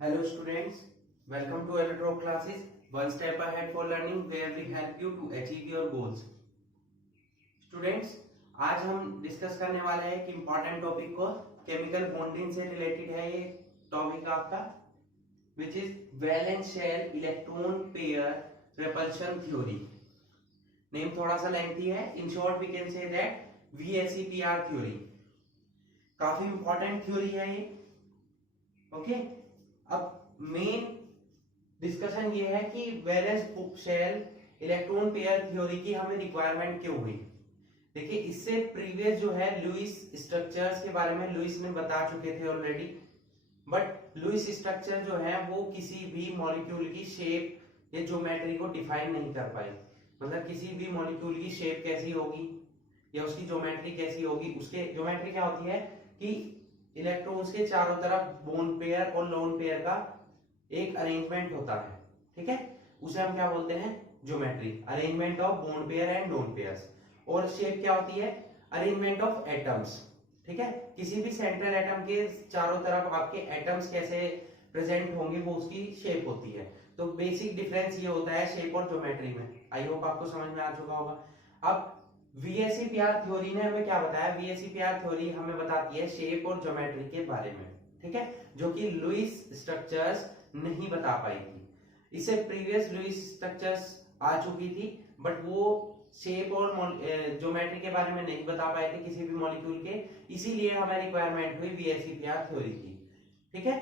Hello students, welcome to Electro classes, one step ahead for learning where we help you to achieve your goals. Students, आज हम discuss करने वाले हैं एक important topic को, chemical bonding से related है ये टॉपिक आपका, which is valence shell electron pair repulsion theory. Name थोड़ा सा लेंथी है, in short we can say that VSEPR theory. काफी इंपॉर्टेंट थ्योरी है ये. ओके अब मेन डिस्कशन ये है कि valence shell electron pair theory की हमें रिक्वायरमेंट क्यों हुई. देखिए इससे प्रीवियस जो है लुईस स्ट्रक्चर्स के बारे में लुईस ने बता चुके थे ऑलरेडी, बट लुईस स्ट्रक्चर जो है वो किसी भी मॉलिक्यूल की शेप या ज्योमेट्री को डिफाइन नहीं कर पाए. मतलब किसी भी मॉलिक्यूल की शेप कैसी होगी या उसकी ज्योमेट्री कैसी होगी. उसके ज्योमेट्री क्या होती है कि इलेक्ट्रॉन्स के चारों तरफ बोन पेयर और लोन पेयर का एक अरेंजमेंट होता है. ठीक है, उसे हम क्या बोलते हैं, geometry, arrangement of bone pair and lone pairs. और शेप क्या होती है, अरेंजमेंट ऑफ एटम्स. ठीक है, किसी भी सेंट्रल एटम के चारों तरफ आपके एटम्स कैसे प्रेजेंट होंगे वो उसकी शेप होती है. तो बेसिक डिफरेंस ये होता है शेप और ज्योमेट्री में. आई होप आपको समझ में आ चुका होगा. अब VSEPR थ्योरी ने हमें क्या बताया, VSEPR थ्योरी हमें बताती है शेप और ज्योमेट्री के बारे में. ठीक है, जो कि लुईस स्ट्रक्चर्स नहीं बता पाई थी. इससे प्रीवियस लुईस स्ट्रक्चर्स आ चुकी थी, बट वो शेप और ज्योमेट्री के बारे में नहीं बता पाए थे किसी भी मॉलिक्यूल के. इसीलिए हमें रिक्वायरमेंट हुई VSEPR थ्योरी की. ठीक है,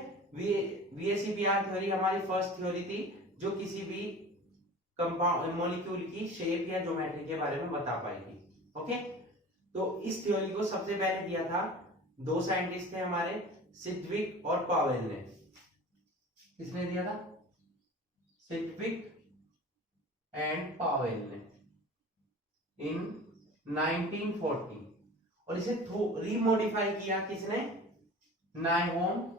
VSEPR थ्योरी हमारी फर्स्ट थ्योरी थी जो किसी भी कंपाउंड मॉलिक्यूल की शेप या ज्योमेट्री के बारे में बता पाई थी. ओके, तो इस थ्योरी को सबसे पहले दिया था दो साइंटिस्ट थे हमारे, सिडविक और पावेल ने. किसने दिया था, सिडविक एंड पावेल ने इन 1940. और इसे रीमोडिफाई किया किसने, नायहोम.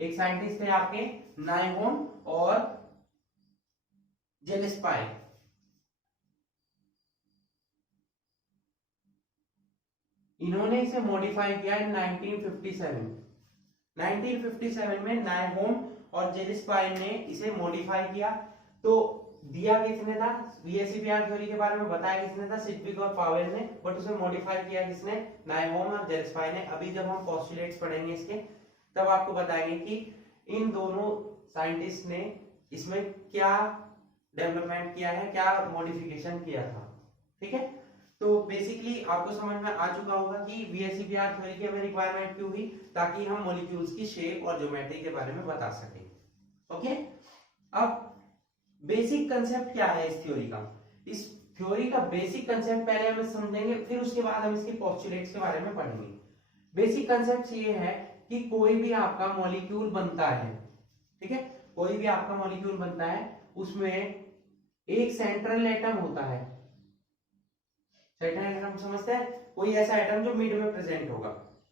एक साइंटिस्ट थे आपके नायहोम और जेलेस्पाई. इन्होंने इसे मॉडिफाई किया इन 1957. 1957 में नायहोम और जेलेस्पाई ने इसे मॉडिफाई किया. तो दिया किसने था, VSEPR थ्योरी के बारे में बताया किसने था, सिडविक और पावेल ने. बट उसे मॉडिफाई किया किसने, नायहोम और जेलेस्पाई ने. अभी जब हम पोस्टुलेट्स पढ़ेंगे इसके तब आपको बताएंगे कि इन दोनों साइंटिस्ट ने इसमें क्या डेवलपमेंट किया है, क्या मॉडिफिकेशन किया था. ठीक है, तो बेसिकली आपको समझ में आ चुका होगा कि VSEPR थ्योरी की हमें रिक्वायरमेंट क्यों हुई, ताकि हम मॉलिक्यूल्स की शेप और ज्योमेट्री के बारे में बता सकें. ओके, अब बेसिक कंसेप्ट क्या है इस थ्योरी का. इस थ्योरी का बेसिक कंसेप्ट पहले हम समझेंगे, फिर उसके बाद हम इसके पोस्टुलेट्स के बारे में पढ़ेंगे. बेसिक कंसेप्ट ये है कि कोई भी आपका मॉलिक्यूल बनता है, ठीक है, कोई भी आपका मॉलिक्यूल बनता है, उसमें एक सेंट्रल एटम होता है. सेंट्रल एटम समझते हैं, कोई ऐसा एटम जो मिड में प्रेजेंट होगा.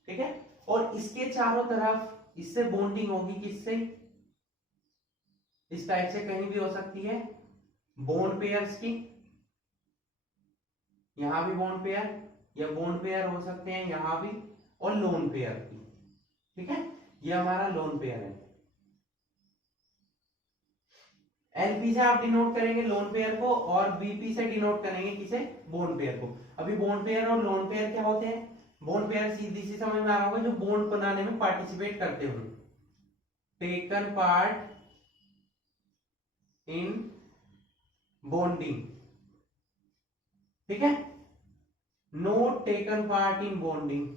ठीक है, और इसके चारों तरफ इससे बॉन्डिंग होगी, किससे, इस टाइप से कहीं भी हो सकती है, बॉन्ड पेयर्स की. यहां भी बॉन्ड पेयर या बॉन्ड पेयर हो सकते हैं यहां भी, और लोन पेयर की. ठीक है, ये हमारा लोन पेयर है. LP से आप डिनोट करेंगे लोन पेयर को, और BP से डिनोट करेंगे किसे, बॉन्ड पेयर को. अभी बॉन्ड पेयर और लोन पेयर क्या होते हैं, बॉन्ड पेयर सीधी सी समझ में आ रहा होगा, जो बॉन्ड बनाने में पार्टिसिपेट करते हुए, टेकन पार्ट इन बॉन्डिंग. ठीक है, not taken part in bonding.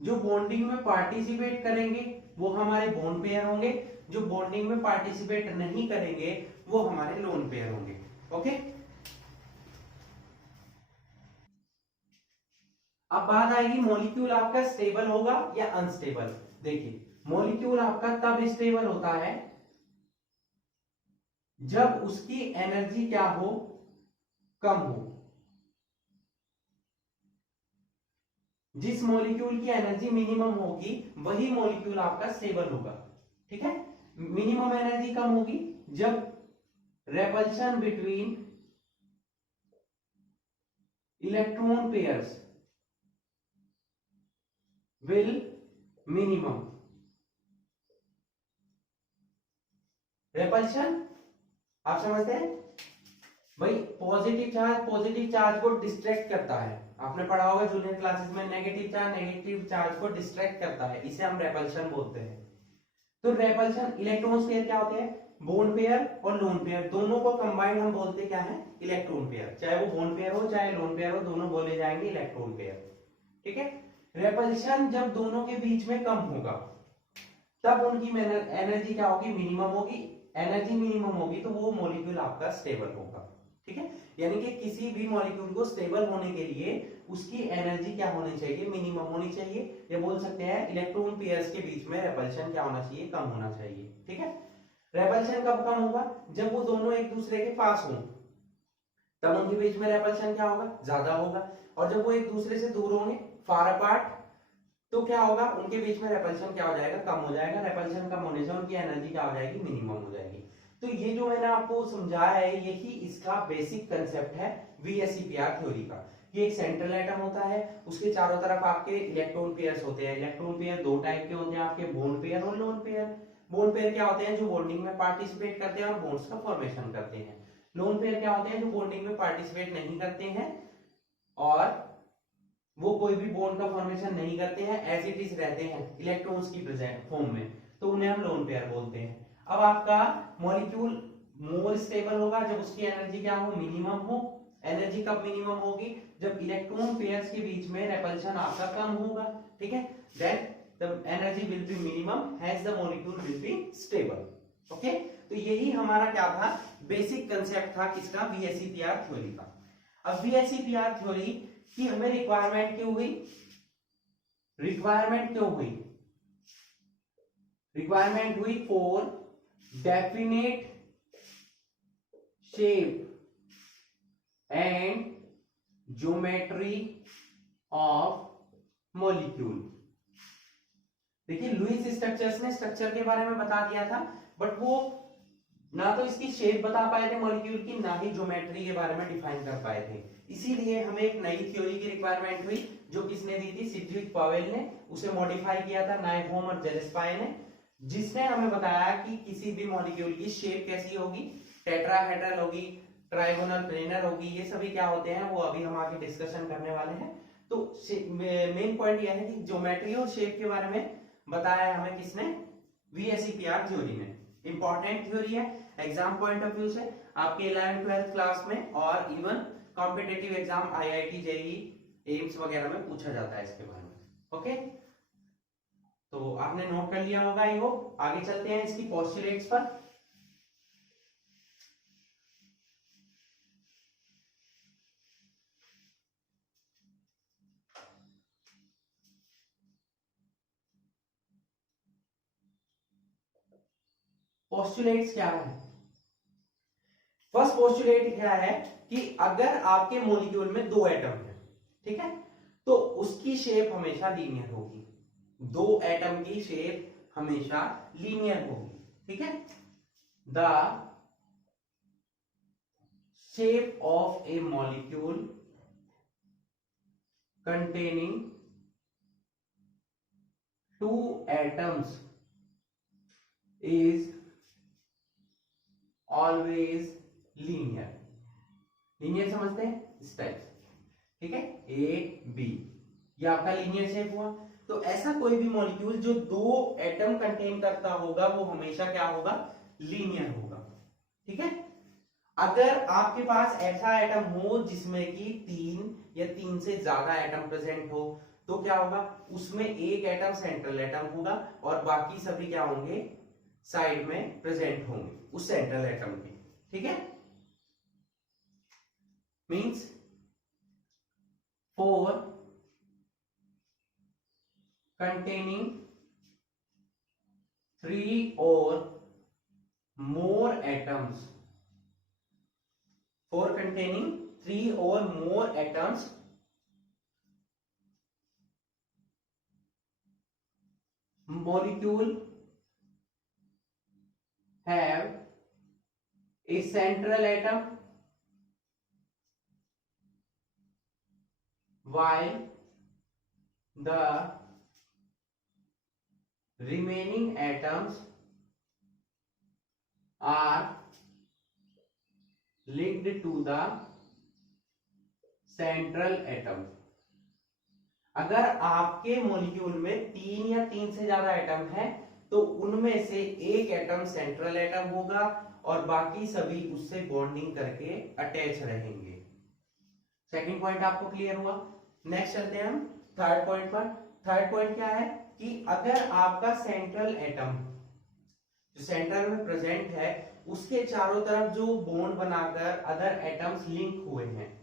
जो बॉन्डिंग में पार्टिसिपेट करेंगे वो हमारे बॉन्ड पेयर होंगे, जो बॉन्डिंग में पार्टिसिपेट नहीं करेंगे वो हमारे लोन पेयर होंगे. ओके, अब बात आएगी मॉलिक्यूल आपका स्टेबल होगा या अनस्टेबल. देखिए मॉलिक्यूल आपका तब स्टेबल होता है जब उसकी एनर्जी क्या हो, कम हो. जिस मॉलिक्यूल की एनर्जी मिनिमम होगी वही मॉलिक्यूल आपका स्टेबल होगा. ठीक है, मिनिमम एनर्जी कम होगी जब repulsion between electron pairs will minimum. Repulsion आप समझते हैं भाई, पॉजिटिव चार्ज को डिस्ट्रैक्ट करता है। आपने पढ़ा होगा जूनियर क्लासेस में, नेगेटिव चार्ज को डिस्ट्रैक्ट करता है, इसे हम रेपल्शन बोलते हैं। तो रेपल्शन, इलेक्ट्रॉन पेयर क्या होते हैं, बोन्ड पेयर और लोन पेयर, दोनों को कंबाइंड हम बोलते क्या है, इलेक्ट्रॉन पेयर। चाहे वो बोन्ड पेयर हो चाहे लोन पेयर हो, दोनों बोले जाएंगे इलेक्ट्रॉन पेयर। ठीक है। रेपल्शन जब दोनों के बीच में कम होगा तब उनकी एनर्जी क्या होगी, मिनिमम होगी। एनर्जी मिनिमम होगी तो वो मॉलिक्यूल आपका स्टेबल होगा। ठीक है, यानी कि किसी भी मॉलिक्यूल को स्टेबल होने के लिए उसकी एनर्जी क्या होनी चाहिए, मिनिमम होनी चाहिए। ये बोल सकते हैं इलेक्ट्रॉन पेयर्स के बीच में रेपल्शन क्या होना चाहिए, कम होना चाहिए। ठीक है, रेपल्शन कब कम होगा, जब वो दोनों एक दूसरे के पास हों, तब उनके बीच में रेपल्शन क्या होगा, ज्यादा होगा। और जब वो एक दूसरे से दूर होंगे, फार अपार्ट, तो क्या होगा, उनके बीच में रेपल्शन क्या हो जाएगा, कम हो जाएगा। रेपल्शन कम होने से उनकी एनर्जी क्या हो जाएगी, मिनिमम हो जाएगी। तो ये जो मैंने आपको समझाया है, यही इसका बेसिक कंसेप्ट है वीएसईपीआर थ्योरी का। ये एक सेंट्रल एटम होता है, उसके चारों तरफ आपके इलेक्ट्रॉन पेयर्स होते हैं। इलेक्ट्रॉन पेयर दो टाइप के होते हैं आपके, बोन्ड पेयर और लोन पेयर। बोन्ड पेयर क्या होते हैं, जो बॉन्डिंग में पार्टिसिपेट करते हैं और बॉन्ड्स का फॉर्मेशन करते हैं। लोन पेयर क्या होते हैं, जो बॉन्डिंग में पार्टिसिपेट नहीं करते हैं और वो कोई भी बॉन्ड का फॉर्मेशन नहीं करते हैं, एज इट इज रहते हैं इलेक्ट्रॉन्स की प्रेजेंट फॉर्म में, तो उन्हें हम लोन पेयर बोलते हैं। अब आपका मॉलिक्यूल मोर स्टेबल होगा जब उसकी एनर्जी क्या हो, मिनिमम हो। एनर्जी कब मिनिमम होगी, जब इलेक्ट्रॉन पेयर्स के बीच में रेपल्शन आपका कम होगा। ठीक है, then the energy will be minimum, has the molecule will be stable. Okay, तो यही हमारा क्या था, बेसिक कंसेप्ट था किसका, वीएसईपीआर थ्योरी का। अब वीएसईपीआर थ्योरी कि हमें रिक्वायरमेंट क्यों हुई, रिक्वायरमेंट हुई for definite shape and geometry of molecule. देखिए लुईस स्ट्रक्चर्स ने स्ट्रक्चर के बारे में बता दिया था, बट वो ना तो इसकी शेप बता पाए थे मॉलिक्यूल की, ना ही ज्योमेट्री के बारे में डिफाइन कर पाए थे। इसीलिए हमें एक नई थ्योरी की रिक्वायरमेंट हुई, जो किसने दी थी, सिड्विक पावेल ने। उसे मॉडिफाई किया था नाइहोम और जेलेस्पाई ने, जिसने हमें बताया कि किसी भी मॉलिक्यूल की शेप कैसी होगी, टेट्राहेड्रल होगी, ट्राइगोनल, प्लेनर होगी, ये सभी क्या होते हैं वो अभी हम आगे डिस्कशन करने वाले हैं। तो मेन पॉइंट यह है कि ज्योमेट्री और शेप के बारे में बताया हमें किसने, वीएसईपीआर थ्योरी ने। इंपॉर्टेंट थ्योरी है एग्जाम पॉइंट ऑफ व्यू से, आपके 11th 12th क्लास में और even competitive exam IIT JEE AIIMS वगैरह में पूछा जाता है इसके बारे में। ओके, तो आपने नोट कर लिया होगा, आई होप। आगे चलते हैं इसकी पोस्टुलेट्स पर। पोस्टुलेट्स क्या है, फर्स्ट पोस्टुलेट क्या है कि अगर आपके मॉलिक्यूल में दो एटम है, ठीक है, तो उसकी शेप हमेशा लीनियर होगी। दो एटम की शेप हमेशा लीनियर होगी। ठीक है, the shape of A molecule containing two atoms is always linear। Linear समझते हैं इस टाइप, ठीक है, ए बी, ये आपका लीनियर शेप हुआ। तो ऐसा कोई भी मॉलिक्यूल जो दो एटम कंटेन करता होगा वो हमेशा क्या होगा, लीनियर होगा। ठीक है, अगर आपके पास ऐसा एटम हो जिसमें कि 3 या 3 से ज्यादा एटम प्रेजेंट हो, तो क्या होगा, उसमें एक एटम सेंट्रल एटम होगा और बाकी सभी क्या होंगे, साइड में प्रेजेंट होंगे उस सेंट्रल एटम के। ठीक है, means for containing 3 or more atoms, for containing 3 or more atoms, molecule have a central atom while the remaining atoms are linked to the central atom। अगर आपके मॉलिक्यूल में 3 या 3 से ज्यादा एटम है तो उनमें से एक एटम सेंट्रल एटम होगा और बाकी सभी उससे बॉन्डिंग करके अटैच रहेंगे। सेकंड पॉइंट आपको क्लियर हुआ। नेक्स्ट चलते हैं हम थर्ड पॉइंट पर। थर्ड पॉइंट क्या है कि अगर आपका सेंट्रल एटम जो सेंटर में प्रेजेंट है उसके चारों तरफ जो बॉन्ड बनाकर अदर एटम्स लिंक हुए हैं,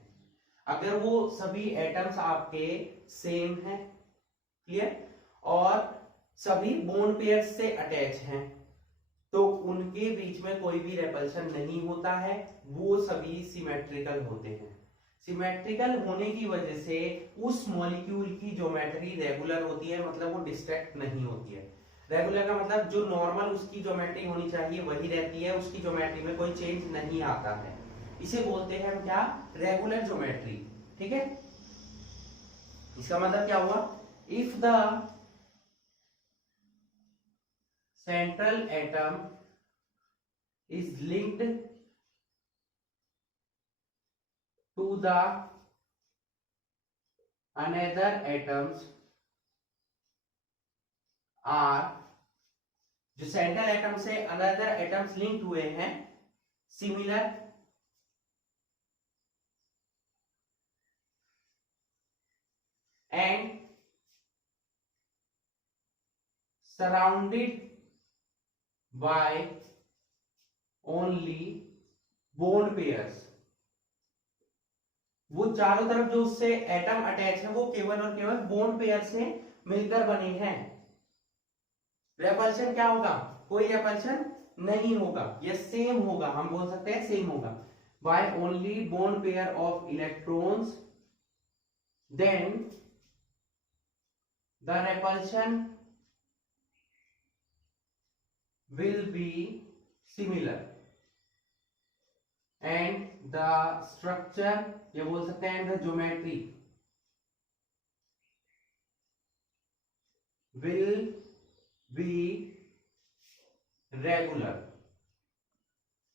अगर वो सभी एटम्स आपके सेम हैं, क्लियर, और सभी बॉन्ड पेयर्स से अटैच हैं, तो उनके बीच में कोई भी रेपल्शन नहीं होता है, वो सभी सिमेट्रिकल होते हैं। सिमेट्रिकल होने की वजह से उस मॉलिक्यूल की ज्योमेट्री रेगुलर होती है, मतलब वो डिस्ट्रैक्ट नहीं होती है। रेगुलर का मतलब जो नॉर्मल उसकी ज्योमेट्री होनी चाहिए वही रहती है, उसकी ज्योमेट्री में कोई चेंज नहीं आता है। इसे बोलते हैं हम क्या, रेगुलर ज्योमेट्री। ठीक है, इसका मतलब क्या हुआ, if the central atom is linked to the another atoms are, जो सेंट्रल एटम से अनदर एटम्स लिंक्ड हुए हैं, similar and surrounded by only bond pairs। वो चारों तरफ जो उससे एटम अटैच है वो केवल और केवल बॉन्ड पेयर से मिलकर बने हैं। रेपल्शन क्या होगा, कोई रेपल्शन नहीं होगा, यह सेम होगा, हम बोल सकते हैं सेम होगा। By only bond pair of electrons then the repulsion will be similar and the structure, ये बोल सकते हैं the geometry will be regular।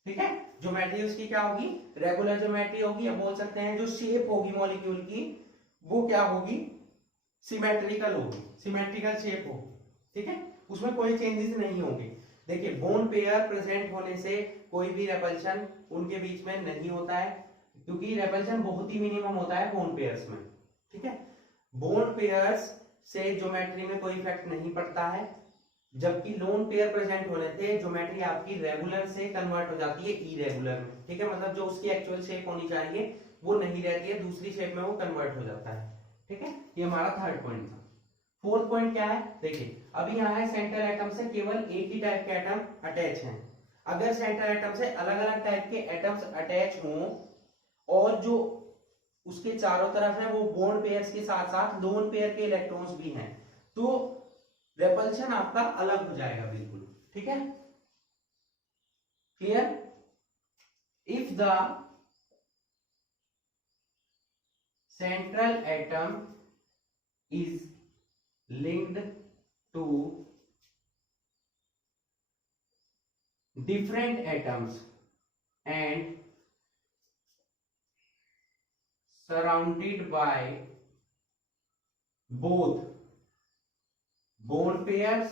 ठीक है, ज्योमेट्री उसकी क्या होगी, रेगुलर ज्योमेट्री होगी, या बोल सकते हैं जो शेप होगी मॉलिक्यूल की वो क्या होगी, सिमेट्रिकल होगी, सिमेट्रिकल शेप होगी। ठीक है, उसमें कोई चेंजेस नहीं होंगे। देखिए, बॉन्ड पेयर प्रेजेंट होने से कोई भी रेपल्शन उनके बीच में नहीं होता है, क्योंकि रेपल्शन बहुत ही मिनिमम होता है बॉन्ड पेयर्स में। ठीक है, बॉन्ड पेयर्स से ज्योमेट्री में कोई इफेक्ट नहीं पड़ता है, जबकि लोन पेयर प्रेजेंट होने से ज्योमेट्री आपकी रेगुलर से कन्वर्ट हो जाती है इरेगुलर में। ठीक है, मतलब जो उसकी एक्चुअल शेप होनी चाहिए वो नहीं रहती है, दूसरी शेप में वो कन्वर्ट हो जाता है। ठीक है, ये हमारा थर्ड पॉइंट था। फोर्थ पॉइंट क्या है, देखिए अभी यहाँ है सेंट्रल एटम से केवल एक ही टाइप के एटम अटैच हैं। अगर सेंट्रल एटम से अलग अलग टाइप के एटम्स अटैच हों और जो उसके चारों तरफ है वो बॉन्ड पेयर्स के साथ साथ लोन पेयर के इलेक्ट्रॉन्स भी हैं, तो रेपल्शन आपका अलग हो जाएगा बिल्कुल। ठीक है, clear. If the central atom is linked to different atoms and surrounded by both bond pairs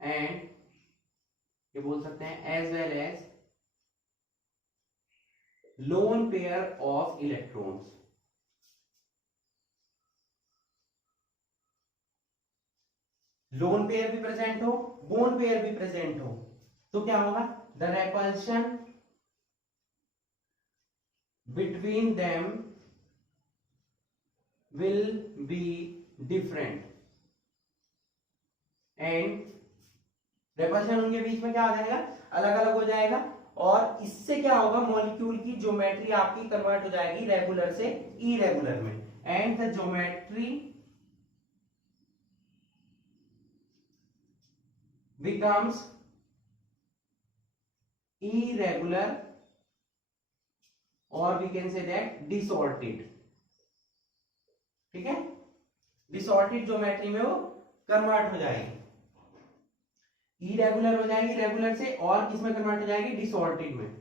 and ये बोल सकते हैं as well as lone pair of electrons। Lone pair भी प्रेजेंट हो, बोन पेयर भी प्रेजेंट हो, तो क्या होगा, the repulsion between them will be different and repulsion उनके बीच में क्या हो जाएगा, अलग अलग हो जाएगा, और इससे क्या होगा, मॉलिक्यूल की ज्योमेट्री आपकी कन्वर्ट हो जाएगी रेगुलर से इरेगुलर में, and the geometry becomes irregular or we can say that distorted। ठीक है, डिसऑर्टेड ज्योमेट्री में वो कन्वर्ट हो जाएगी। इरेगुलर हो जाएगी, रेगुलर से और किस में कन्वर्ट हो जाएगी, डिसऑर्डर्ड में।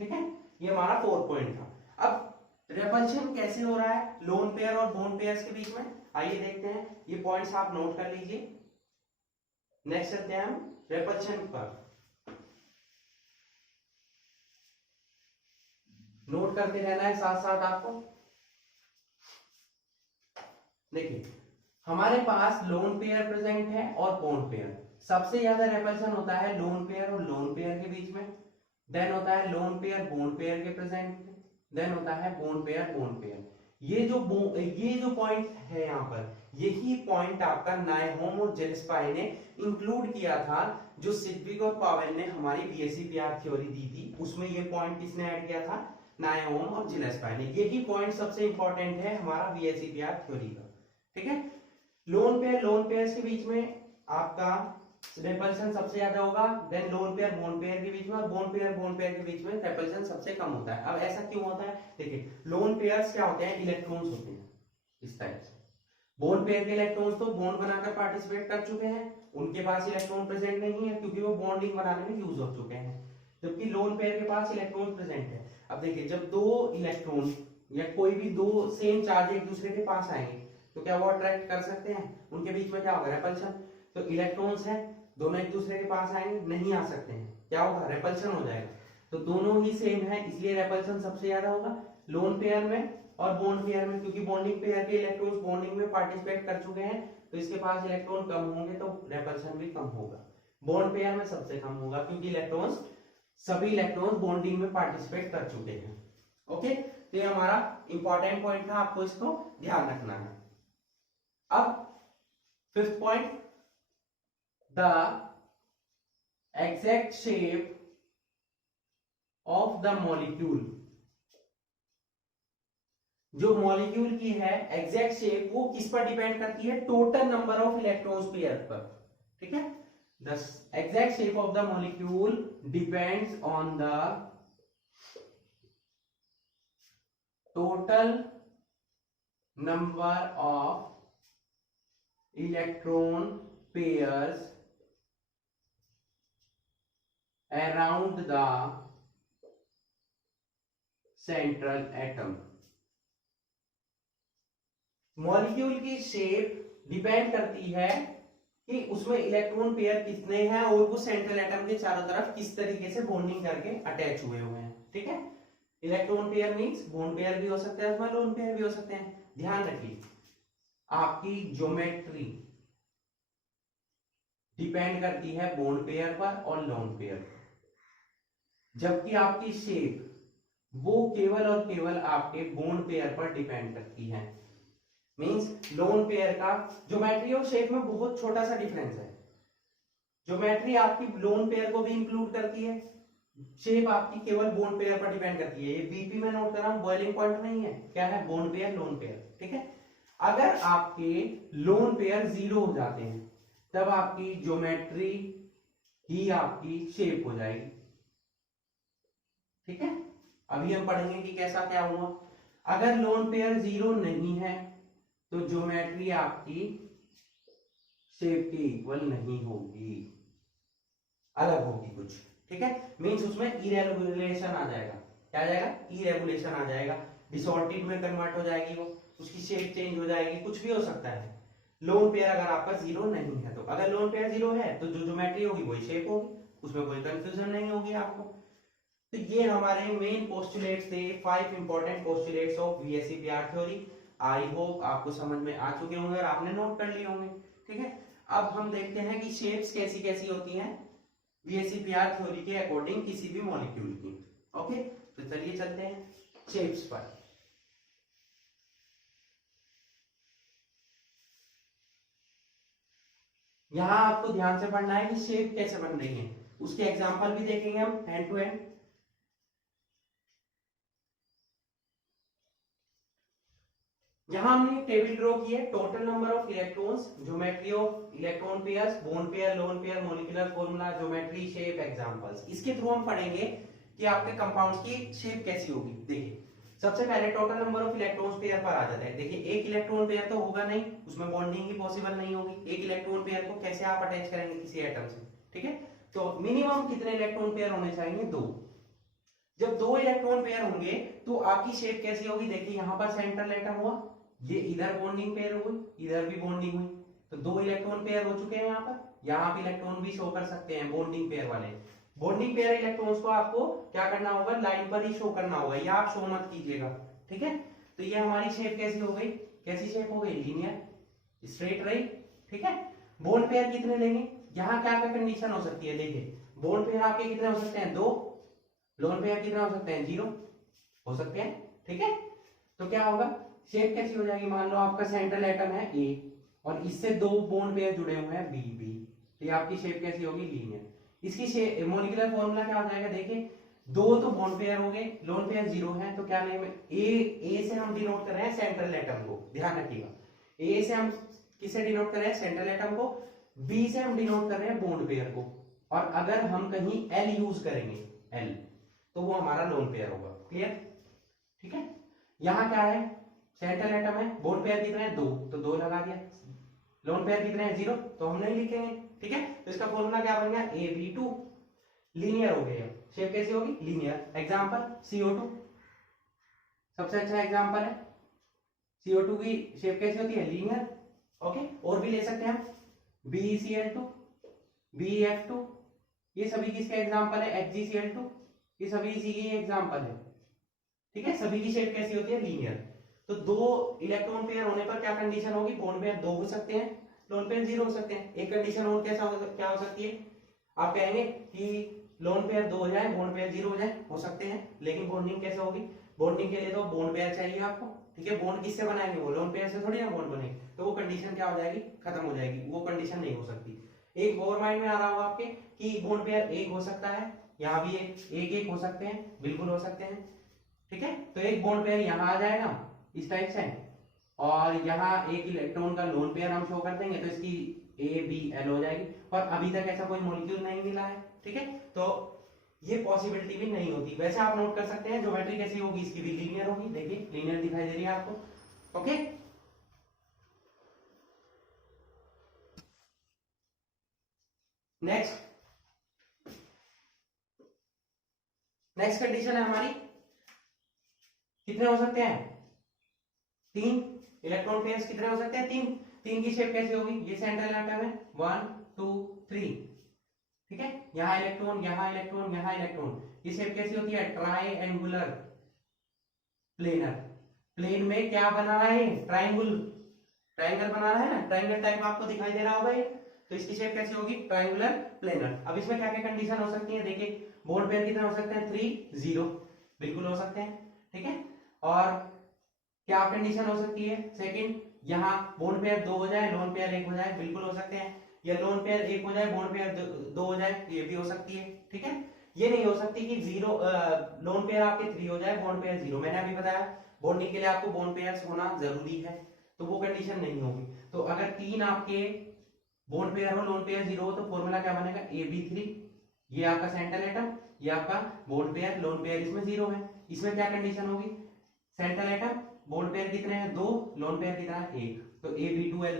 ठीक है, ये हमारा 4 पॉइंट था। अब रेपल्शन कैसे हो रहा है लोन पेयर और बोन पेयर्स के बीच में, आइए देखते हैं। ये पॉइंट्स आप नोट कर लीजिए। नेक्स्ट चलते हैं हम रेपल्शन पर, नोट करते रहना है साथ साथ आपको। देखिए हमारे पास लोन पेयर प्रेजेंट है और बोन पेयर। सबसे ज्यादा रेपल्शन होता है लोन पेयर और लोन पेयर के बीच में, देन होता है लोन पेयर बोन पेयर के प्रेजेंट में, देन होता है बोन पेयर। ये जो पॉइंट है यहाँ पर, यही पॉइंट आपका नायहोम और जेलेस्पाई ने इंक्लूड किया था, जो सिडविक और पावेल ने हमारी बीएससी-पीआर थ्योरी दी थी, उसमें ये पॉइंट किसने ऐड किया था, नायहोम और जेलेस्पाई ने। यही पॉइंट सबसे इंपॉर्टेंट है हमारा बीएससी-पीआर थ्योरी का। ठीक है, लोन पेयर्स के बीच में आपका रेपल्शन सबसे ज्यादा होगा, then lone pair bond pair के बीच में, और बोन पेयर के बीच में रेपल्शन सबसे कम होता है। अब ऐसा क्यों होता है, देखिए लोन पेयर्स क्या होते हैं, इलेक्ट्रॉन्स होते हैं इस टाइप से। बोन पेयर के इलेक्ट्रॉन्स तो बॉन्ड बनाकर पार्टिसिपेट कर चुके हैं, उनके पास इलेक्ट्रॉन प्रेजेंट नहीं है क्योंकि वो बॉन्डिंग बनाने में यूज हो चुके हैं, जबकि लोन पेयर के पास इलेक्ट्रॉन प्रेजेंट है। अब देखिए जब दो इलेक्ट्रॉन या कोई भी दो सेम चार्ज एक दूसरे के पास आएंगे तो क्या वो अट्रैक्ट कर सकते हैं, उनके बीच में क्या होगा, रेपल्शन। तो इलेक्ट्रॉन्स हैं, दोनों एक दूसरे के पास आएंगे, नहीं आ सकते हैं, क्या होगा, रेपल्शन हो जाएगा। तो दोनों ही सेम है, इसलिए रेपल्शन सबसे ज्यादा होगा लोन पेयर में और बॉन्ड पेयर में, क्योंकि बॉन्डिंग पेयर के इलेक्ट्रॉन्स बॉन्डिंग में पार्टिसिपेट कर चुके हैं, तो इसके पास इलेक्ट्रॉन कम होंगे तो रेपल्शन भी कम होगा। बॉन्ड पेयर में सबसे कम होगा क्योंकि सभी इलेक्ट्रॉन्स बॉन्डिंग में पार्टिसिपेट कर चुके हैं। ओके, तो ये हमारा इंपॉर्टेंट पॉइंट था, आपको इसको ध्यान रखना है। अब 5th point, the exact shape of the molecule. जो मॉलिक्यूल की है एग्जैक्ट शेप, वो किस पर डिपेंड करती है, total number of electrons pair पर। ठीक है, the exact shape of the molecule depends on the total number of electron pairs around the central atom। Molecule की शेप डिपेंड करती है कि उसमें इलेक्ट्रॉन पेयर कितने हैं और वो सेंट्रल एटम के चारों तरफ किस तरीके से बॉन्डिंग करके अटैच हुए हैं। ठीक है, electron pair means bond pair भी हो सकते हैं, उसमें लोन पेयर भी हो सकते हैं। ध्यान रखिए, आपकी ज्योमेट्री डिपेंड करती है बॉन्ड पेयर पर और लोन पेयर पर, जबकि आपकी शेप वो केवल और केवल आपके बॉन्ड पेयर पर डिपेंड करती है। मींस लोन पेयर का ज्योमेट्री और शेप में बहुत छोटा सा डिफरेंस है। ज्योमेट्री आपकी लोन पेयर को भी इंक्लूड करती है, शेप आपकी केवल बॉन्ड पेयर पर डिपेंड करती है। ये बीपी में नोट कर रहा हूं, बॉइलिंग पॉइंट नहीं है, क्या है, बॉन्ड पेयर लोन पेयर। ठीक है, अगर आपके लोन पेयर 0 हो जाते हैं तब आपकी ज्योमेट्री ही आपकी शेप हो जाएगी। ठीक है, अभी हम पढ़ेंगे कि कैसा क्या हुआ। अगर लोन पेयर 0 नहीं है तो ज्योमेट्री आपकी शेप के इक्वल नहीं होगी, अलग होगी कुछ। ठीक है, मींस उसमें इरेगुलेशन आ जाएगा। क्या आ जाएगा, इरेगुलेशन आ जाएगा, डिसऑर्डर्ड में कन्वर्ट हो जाएगी वो, उसकी शेप चेंज हो जाएगी, कुछ भी हो सकता है। लोन पेयर अगर आपका 0 नहीं है तो, अगर लोन पेयर 0 है तो जो ज्योमेट्री होगी वही शेप होगी, उसमें कोई कंफ्यूजन नहीं होगी आपको। तो ये हमारे मेन पोस्टुलेट्स थे, 5 important postulates of BSc-PR theory. I hope आपको समझ में आ चुके होंगे और आपने नोट कर लिए होंगे। ठीक है, अब हम देखते हैं कि शेप्स कैसी कैसी होती हैं बीएससी-पीआर थ्योरी के अकॉर्डिंग किसी भी मॉलिक्यूल की। ओके, तो चलिए चलते हैं शेप्स पर। यहां आपको ध्यान से पढ़ना है कि शेप कैसे बन रही है, उसके एग्जांपल भी देखेंगे हम हैंड टू हैंड। यहां हमने टेबल ड्रॉ की है, total number of electrons, geometry of electron pairs, bone pair, lone pair, molecular formula, geometry, shape, examples. इसके थ्रू हम पढ़ेंगे कि आपके कंपाउंड्स की शेप कैसी होगी। देखिए सबसे पहले total number of electrons pair पर आ जाता है। देखिए एक इलेक्ट्रॉन पेयर तो होगा नहीं, उसमें बॉन्डिंग ही पॉसिबल नहीं होगी। एक इलेक्ट्रॉन पेयर को कैसे आप अटैच करेंगे किसी एटम से। ठीक है। तो मिनिमम कितने इलेक्ट्रॉन पेयर होने चाहिए? 2। जब 2 इलेक्ट्रॉन पेयर होंगे तो आपकी शेप कैसी होगी? देखिए यहाँ पर सेंट्रल एटम हुआ, ये इधर बॉन्डिंग पेयर हुई, इधर भी बॉन्डिंग हुई, तो 2 इलेक्ट्रॉन पेयर हो चुके हैं। यहाँ पर यहाँ आप इलेक्ट्रॉन भी शो कर सकते हैं बॉन्डिंग पेयर वाले। बॉन्डिंग पेयर इलेक्ट्रॉन्स को आपको क्या करना होगा? लाइन पर ही शो करना होगा, या आप शो मत कीजिएगा, ठीक है। तो ये हमारी शेप कैसी हो गई? कैसी शेप हो गई? लीनियर, स्ट्रेट रही, ठीक है। बॉन्ड पेयर कितने लेंगे? यहाँ क्या क्या कंडीशन हो सकती है? देखिए बॉन्ड पेयर आपके कितने हो सकते हैं? 2। लोन पेयर कितने हो सकते हैं? 0 हो सकते हैं, ठीक है। तो क्या होगा? शेप कैसी हो जाएगी? मान लो आपका सेंट्रल एटम है ए और इससे 2 बॉन्ड पेयर जुड़े हुए हैं बी बी, तो ये आपकी शेप कैसी होगी? लीनियर। इसकी मॉलिक्यूलर फॉर्मूला क्या हो जाएगा? देखिए 2 तो बॉन्ड पेयर हो गए, लोन पेयर 0 है, तो क्या नेम है? ए से हम डिनोट कर रहे हैं सेंट्रल एटम को, ध्यान रखिएगा। ए से हम किसे डिनोट कर रहे हैं? सेंट्रल एटम को। बी से हम डिनोट कर रहे हैं बॉन्ड पेयर को, और अगर हम कहीं एल यूज करेंगे, एल, तो वो हमारा लोन पेयर होगा। क्लियर? ठीक है। यहां क्या है? सेंट्रल एटम है, बॉन्ड पेयर कितने हैं? 2, तो 2 लगा दिया। लोन पेयर कितने हैं? 0, तो हम नहीं लिखेंगे, ठीक है। तो इसका फॉर्मूला क्या बन गया? Ab2, लीनियर हो गया। शेप कैसी होगी? लीनियर। एग्जांपल CO2 सबसे अच्छा एग्जांपल है। CO2 की शेप कैसी होती है? लीनियर। ओके, और भी ले सकते हैं हम, BeCl2, BeF2, ये सभी किसके एग्जांपल है? HgCl2, ये सभी इसी की एग्जांपल है, ठीक है। सभी की शेप कैसी होती है? लीनियर। तो 2 इलेक्ट्रॉन पेयर होने पर क्या कंडीशन होगी? बॉन्ड पेयर 2 हो सकते हैं, लोन पेयर 0 हो सकते हैं। एक कंडीशन और क्या हो सकती है? आप कहेंगे कि लोन पेयर 2 हो जाए, बॉन्ड पेयर 0 हो जाए, हो सकते हैं, लेकिन बॉन्डिंग कैसे होगी? बॉन्डिंग के लिए तो बॉन्ड पेयर चाहिए आपको, ठीक है। बॉन्ड किससे बनाएंगे? वो लोन पेयर से थोड़ी ना बॉन्ड बनेगी, तो वो कंडीशन क्या हो जाएगी? खत्म हो जाएगी, वो कंडीशन नहीं हो सकती। एक और माइंड में आ रहा होगा आपके कि बॉन्ड पेयर 1 हो सकता है, यहाँ भी एक हो सकते हैं, बिल्कुल हो सकते हैं, ठीक है। तो एक बॉन्ड पेयर यहाँ आ जाएगा इस टाइप से, और यहाँ एक इलेक्ट्रॉन का लोन पेयर हम शो कर देंगे, तो इसकी ABL हो जाएगी। और अभी तक ऐसा कोई मॉलिक्यूल नहीं मिला है, ठीक है। तो ये पॉसिबिलिटी भी नहीं होती। वैसे आप नोट कर सकते हैं ज्योमेट्री कैसी होगी? इसकी भी लीनियर होगी। देखिए लीनियर दिखाई दे रही है आपको, ओके। नेक्स्ट कंडीशन है हमारी, कितने हो सकते हैं? 3 इलेक्ट्रॉन पेयर्स कितने हो सकते हैं? 3। 3 की शेप कैसी होगी? ये सेंट्रल एटम है, 1 2 3, ठीक है। यहाँ इलेक्ट्रॉन, यहाँ इलेक्ट्रॉन, यहाँ इलेक्ट्रॉन, ये शेप कैसी होती है? Triangular planar. प्लेन में क्या बना रहा है? ट्राइंगल, ट्राइंगल बना रहा है ना, ट्राइंगल टाइप आपको दिखाई दे रहा होगा ये। तो इसकी शेप कैसी होगी? Triangular planar. अब इसमें क्या क्या कंडीशन हो सकती है? देखिए बॉन्ड पेयर कितने हो सकते हैं? 3 0, बिल्कुल हो सकते हैं, ठीक है। और क्या कंडीशन हो सकती है? सेकंड, यहाँ बॉन्ड पेयर 2 हो जाए, लोन पेयर 1 हो जाए, बिल्कुल हो सकते हैं। या लोन पेयर 1 हो जाए, बॉन्ड पेयर 2 हो जाए, ये भी हो सकती है, ठीक है। ये नहीं हो सकती कि 0 लोन पेयर आपके 3 हो जाए, बॉन्ड पेयर 0। मैंने अभी बताया बॉन्डिंग के लिए आपको बॉन्ड पेयर्स होना जरूरी है, तो वो कंडीशन नहीं होगी। तो अगर 3 आपके बॉन्ड पेयर हो, लोन पेयर 0 हो, तो फॉर्मूला क्या बनेगा? AB3, ये आपका सेंट्रल एटम, ये आपका बॉन्ड पेयर, लोन पेयर इसमें 0 है। इसमें क्या कंडीशन होगी? सेंट्रल एटम, बॉन्ड पेयर कितने हैं? 2, लोन पेयर कितना है? 1, तो AB2L,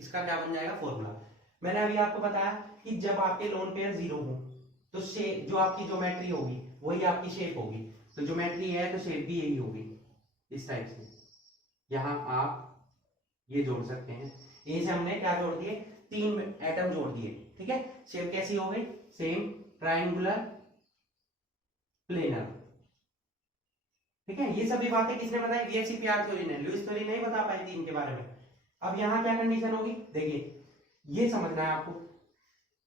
इसका क्या बन जाएगा? फॉर्मूला। मैंने अभी आपको बताया कि जब आपके लोन पेयर 0 हो तो शेप, जो आपकी ज्योमेट्री होगी वही आपकी शेप होगी। तो ज्योमेट्री है तो शेप भी यही होगी, इस टाइप से। यहां आप ये जोड़ सकते हैं, ए से हमने क्या जोड़ दिए? 3 एटम जोड़ दिए, ठीक है। शेप कैसी हो गई? सेम, ट्राइंगुलर प्लेनर, ठीक है। ये सभी बातें किसने बताई? VHCPR थ्योरी ने, लुईस थ्योरी नहीं बता पाई थी इनके बारे में। अब यहाँ क्या कंडीशन होगी? देखिए ये समझना है आपको,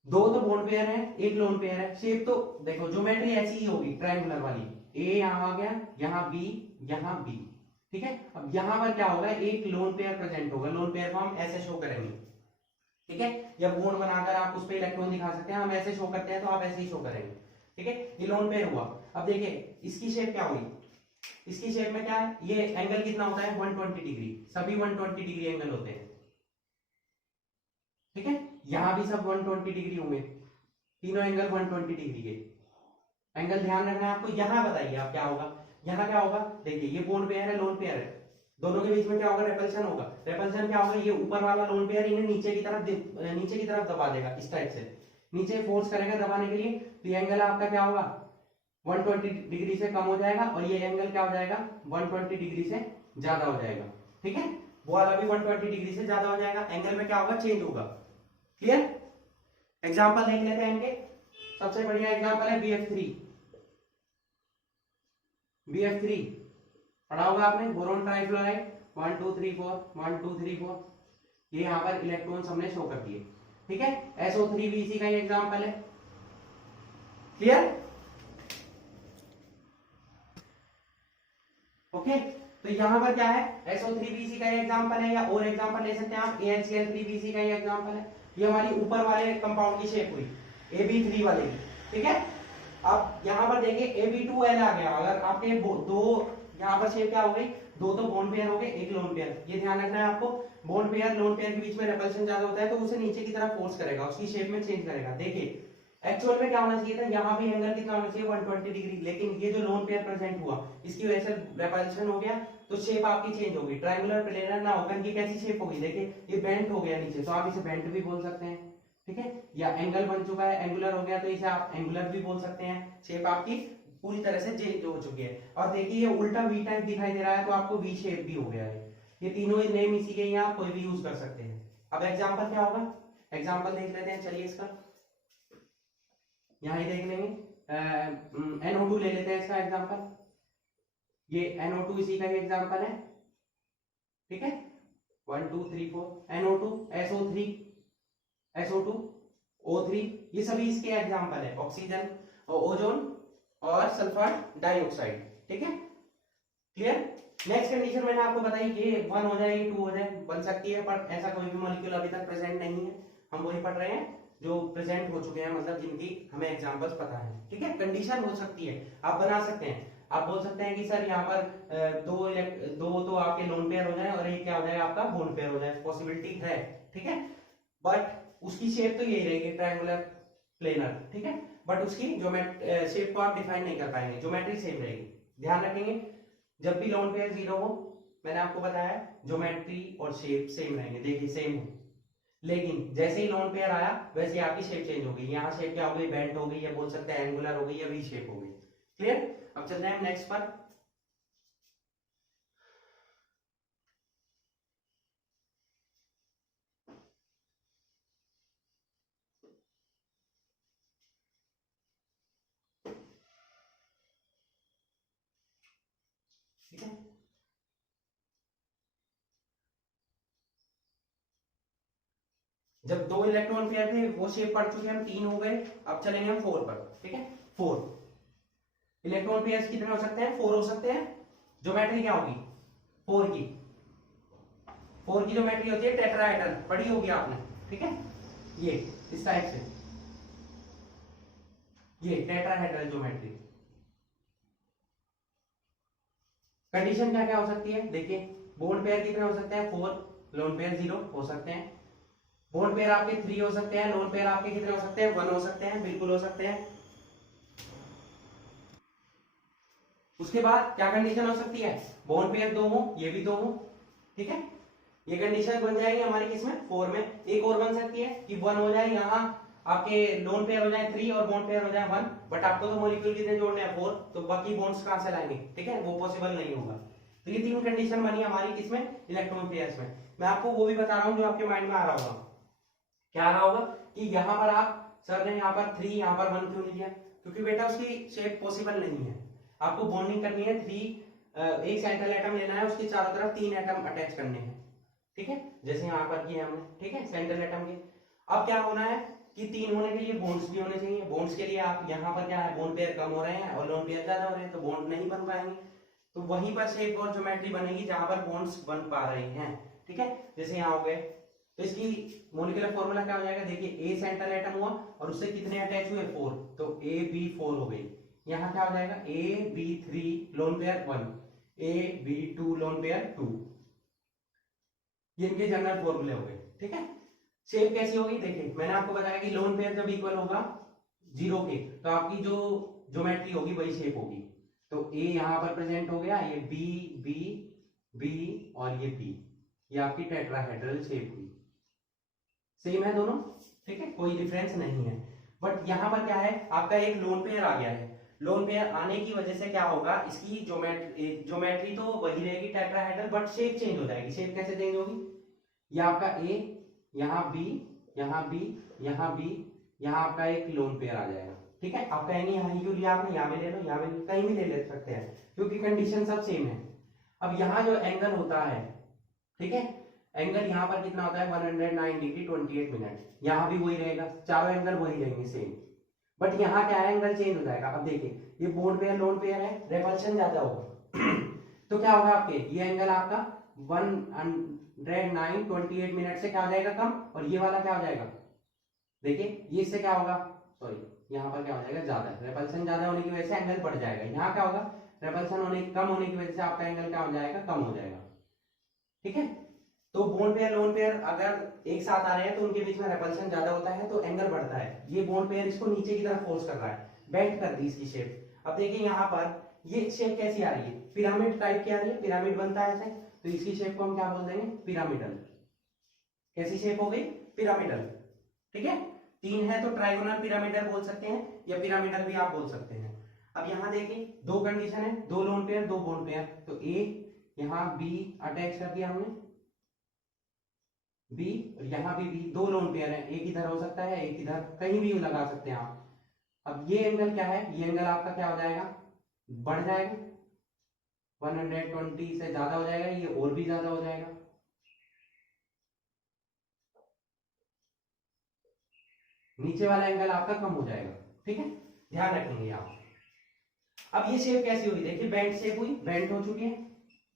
2 तो बॉन्ड पेयर है, 1 लोन पेयर है। शेप तो देखो ज्योमेट्री ऐसी ही होगी, ट्राइंगुलर वाली। ए यहाँ आ गया, यहाँ बी, यहाँ बी, ठीक है। अब यहाँ पर क्या होगा? एक लोन पेयर प्रेजेंट होगा, लोन पेयर को हम ऐसे शो करेंगे, ठीक है। या बॉन्ड बनाकर आप उस पर इलेक्ट्रॉन दिखा सकते हैं, हम ऐसे शो करते हैं तो आप ऐसे ही शो करेंगे, ठीक है। ये लोन पेयर हुआ। अब देखिए इसकी शेप क्या हुई? इसकी शेप में क्या है? ये एंगल कितना होता है? 120 डिग्री, सभी 120 डिग्री एंगल होते हैं, ठीक है। यहां भी सब 120 डिग्री होंगे, तीनों एंगल 120 डिग्री के एंगल। ध्यान रखना है आपको। यहां बताइए आप क्या होगा? यहां क्या होगा? देखिए ये बॉन्ड पेयर है, लोन पेयर है, दोनों के बीच में क्या होगा? रेपल्शन होगा। रेपल्शन क्या होगा? ये ऊपर वाला लोन पेयर इन्हें नीचे की तरफ दबा देगा, इस टाइप से। नीचे फोर्स करेगा दबाने के लिए, तो ये एंगल आपका क्या होगा 120 डिग्री से कम हो जाएगा और ये एंगल क्या हो जाएगा 120 डिग्री से ज्यादा हो जाएगा। ठीक है, वो वाला भी 120 डिग्री से ज्यादा हो जाएगा, एंगल में क्या होगा चेंज होगा। क्लियर? एग्जांपल देख लेते हैं इनके। सबसे बढ़िया एग्जांपल है BF3। BF3 पढ़ा होगा आपने, बोरोन ट्राइफ्लोराइड 1 2 3 4 1 2 3 4, ये यहाँ पर इलेक्ट्रॉन हमने शो कर दिए। ठीक है, SO3 भी इसी का ही एग्जांपल है। क्लियर? ओके, तो यहाँ पर क्या है SO3BC का एग्जांपल है, या और एग्जांपल ले सकते हैं आप AnCl3BC का एग्जांपल है। ये हमारी ऊपर वाले कंपाउंड की शेप हुई AB3 वाले की। ठीक है, अब यहाँ पर देखिए AB2L आ गया, अगर आपके दो यहाँ पर शेप क्या हो गई, दो तो बॉन्ड पेयर हो गए, एक लोन पेयर। ये ध्यान रखना है आपको, बॉन्ड पेयर लोन पेयर के बीच में रिपल्शन ज्यादा होता है तो उसे नीचे की तरफ फोर्स करेगा, उसकी शेप में चेंज करेगा। देखिए एक्चुअल में क्या होना चाहिए था, यहाँ भी एंगल कितना होना चाहिए 120 डिग्री, लेकिन ये जो लोन पेयर प्रेजेंट हुआ इसकी वजह से रिपल्शन हो गया, तो शेप आपकी चेंज होगी, ट्रायंगुलर प्लेनर ना होकर ये कैसी शेप होगी, देखिए ये बेंट हो गया नीचे, तो आप इसे बेंट भी बोल सकते हैं। ठीक है, या एंगल बन चुका है एंगुलर हो गया तो इसे आप एंगुलर भी बोल सकते हैं, शेप आपकी पूरी तरह से चेंज हो चुकी है। और देखिए ये उल्टा वी टाइप दिखाई दे रहा है तो आपको वी शेप भी हो गया है। ये तीनों ही नेम इसी के ही आप कोई भी यूज कर सकते हैं। अब एग्जांपल क्या होगा, एग्जांपल देख लेते हैं, चलिए इसका यहाँ ही देख लेंगे। NO2 ले लेते हैं इसका एग्जांपल, ये NO2 इसी का ही एग्जांपल है। ठीक है, 1 2 3 4 NO2 SO3 SO2 O3, ये सभी इसके एग्जांपल है, ऑक्सीजन और ओजोन और सल्फर डाइऑक्साइड। ठीक है, क्लियर? नेक्स्ट कंडीशन मैंने आपको बताई कि 1 हो जाए 2 हो जाए, बन सकती है, पर ऐसा कोई भी मॉलिक्यूल अभी तक प्रेजेंट नहीं है, हम वही पढ़ रहे हैं जो प्रेजेंट हो चुके हैं, मतलब जिनकी हमें एग्जांपल्स पता है। ठीक है, कंडीशन हो सकती है, आप बना सकते हैं, आप बोल सकते हैं कि सर यहाँ पर दो तो आपके लोन पेयर हो जाए और एक क्या हो जाए आपका बोन पेयर हो जाए, पॉसिबिलिटी है। ठीक है, बट उसकी शेप तो यही रहेगी ट्रायंगुलर प्लेनर। ठीक है, बट उसकी शेप को आप डिफाइन नहीं कर पाएंगे, ज्योमेट्री सेम रहेगी। ध्यान रखेंगे जब भी लोन पेयर 0 हो, मैंने आपको बताया ज्योमेट्री और शेप सेम रहेंगे, देखिए सेम हो, लेकिन जैसे ही लोन पेयर आया वैसे ही आपकी शेप चेंज हो गई, यहाँ शेप क्या हो गई बेंट हो गई, या बोल सकते हैं एंगुलर हो गई, या वी शेप हो गई। क्लियर? अब चलते हैं नेक्स्ट पर। ठीक है, जब 2 इलेक्ट्रॉन पेयर थे वो शेप पढ़ चुके हम, 3 हो गए, अब चलेंगे हम 4 पर। ठीक है, 4 इलेक्ट्रॉन पेयर्स कितने हो सकते हैं, 4 हो सकते हैं। ज्योमेट्री क्या होगी 4 की, 4 की ज्योमेट्री होती है टेट्राहेड्रल, पढ़ी होगी आपने। ठीक है, ये इस टाइप से, ये टेट्राहेड्रल ज्योमेट्री। कंडीशन क्या क्या हो सकती है, देखिए बॉन्ड पेयर कितने हो सकते हैं 4, लोन पेयर 0 हो सकते हैं, बॉन्ड पेयर आपके 3 हो सकते हैं, लोन पेयर आपके कितने हो सकते हैं 1 हो सकते हैं, बिल्कुल हो सकते हैं। उसके बाद क्या कंडीशन हो सकती है, बॉन्ड पेयर 2 हो, ये भी 2 हो। ठीक है, ये कंडीशन बन जाएगी हमारी किसमें 4 में। एक और बन सकती है कि 1 हो जाए यहाँ आपके लोन पेयर हो जाए 3 और बॉन्ड पेयर हो जाए 1, बट आपको तो मॉलिक्यूल कितने जोड़ने हैं 4, तो बाकी बॉन्ड्स कहां से लाएंगे। ठीक है, वो पॉसिबल नहीं होगा। तो ये 3 कंडीशन बनी हमारी किसमें इलेक्ट्रॉन पेयर्स में। मैं आपको वो भी बता रहा हूँ जो आपके माइंड में आ रहा होगा, क्या आ रहा होगा कि यहाँ पर आप सर ने यहाँ पर 3 यहाँ पर 1 क्यों नहीं दिया, क्योंकि बेटा उसकी शेप पॉसिबल नहीं है, आपको बॉन्डिंग करनी है 3 एक सेंट्रल एटम लेना है, उसके चारों तरफ 3 एटम अटैच करने हैं। ठीक है, जैसे यहाँ पर किया हमने। ठीक है, सेंट्रल एटम के अब क्या होना है कि 3 होने के लिए बॉन्ड्स भी होने चाहिए, बॉन्ड्स के लिए आप यहाँ पर क्या है बॉन्ड पेयर कम हो रहे हैं और लोन पेयर ज्यादा हो रहे हैं, तो बॉन्ड नहीं बन पाएंगे, तो वहीं पर शेप और ज्योमेट्री बनेगी जहां पर बॉन्ड्स बन पा रहे हैं। ठीक है, जैसे यहाँ हो गए, तो इसकी मॉलिक्यूलर फॉर्मूला क्या हो जाएगा, देखिए A सेंट्रल एटम हुआ और उससे कितने अटैच हुए 4, तो AB4 हो गई। यहाँ क्या हो जाएगा AB3 lone pair 1, AB2 lone pair 2, ये इनके जनरल फॉर्मूले हो गए। ठीक है, शेप कैसी होगी, देखिए मैंने आपको बताया कि लोन पेयर जब इक्वल होगा 0 के, तो आपकी जो ज्योमेट्री होगी वही शेप होगी। तो A यहां पर प्रेजेंट हो गया, ये B B B और ये B, ये आपकी टेट्राहेड्रल शेप हुई, सेम है दोनों। ठीक है, कोई डिफरेंस नहीं है। बट यहाँ पर क्या है, आपका एक लोन पेयर आ गया है। लोन पेयर आने की वजह से क्या होगा, इसकी ज्योमेट्री तो वही रहेगी टेट्राहेड्रल, बट शेप चेंज हो जाएगी। शेप कैसे चेंज होगी, ये आपका ए, यहाँ बी, यहाँ बी, यहाँ बी, यहाँ आपका एक लोन पेयर आ जाएगा। ठीक है, आप कहेंगे यहाँ क्यों लिया आपने, यहाँ भी ले लो, यहाँ भी कहीं भी ले सकते हैं, क्योंकि कंडीशन सब सेम है। अब यहाँ जो एंगल होता है, ठीक है, एंगल यहाँ पर कितना होता है 109 डिग्री 28 मिनट, यहाँ भी वही रहेगा, चारों एंगल वही रहेंगे सेम। बट यहाँ क्या है, एंगल चेंज हो जाएगा। अब देखिए ये बॉन्ड पेयर लोन पेयर है, रेपल्शन ज्यादा होगा तो क्या होगा, आपके ये एंगल आपका 109 28 मिनट से क्या हो जाएगा कम, और ये वाला क्या हो जाएगा, देखिए ये इससे क्या होगा, सॉरी यहाँ पर क्या हो जाएगा ज्यादा, रेपल्शन ज्यादा होने की वजह से एंगल बढ़ जाएगा। यहाँ क्या होगा, रेपल्शन कम होने की वजह से आपका एंगल क्या हो जाएगा, कम हो जाएगा। ठीक है, तो बॉन्ड पेयर लोन पेयर अगर एक साथ आ रहे हैं तो उनके बीच में रेपल्शन ज्यादा होता है तो एंगल बढ़ता है। ये बॉन्ड पेयर इसको नीचे की तरफ फोर्स कर रहा है, बेंड कर दी इसकी शेप। अब देखिए यहाँ पर ये शेप कैसी आ रही है, पिरामिड टाइप की आ रही है, पिरामिड बनता है ऐसे, तो इसकी शेप को हम क्या बोल देंगे, पिरामिडल। कैसी शेप हो गई, पिरामिडल। ठीक है, तीन है तो ट्राइगोनल पिरामिडल बोल सकते हैं, या पिरामिडल भी आप बोल सकते हैं। अब यहाँ देखिए दो कंडीशन है, दो लोन पेयर दो बॉन्ड पेयर, तो ए यहाँ बी अटैच कर दिया हमने, बी और यहाँ भी बी, दो लोन पेयर है, एक इधर हो सकता है एक इधर, कहीं भी लगा सकते हैं आप। अब ये एंगल क्या है, ये एंगल आपका क्या हो जाएगा, बढ़ जाएगा, 120 से ज्यादा हो जाएगा, ये और भी ज्यादा हो जाएगा। नीचे वाला एंगल आपका कम हो जाएगा। ठीक है, ध्यान रखेंगे आप। अब ये शेप कैसी हुई, देखिए बेंट शेप हुई, बेंट हो चुकी है।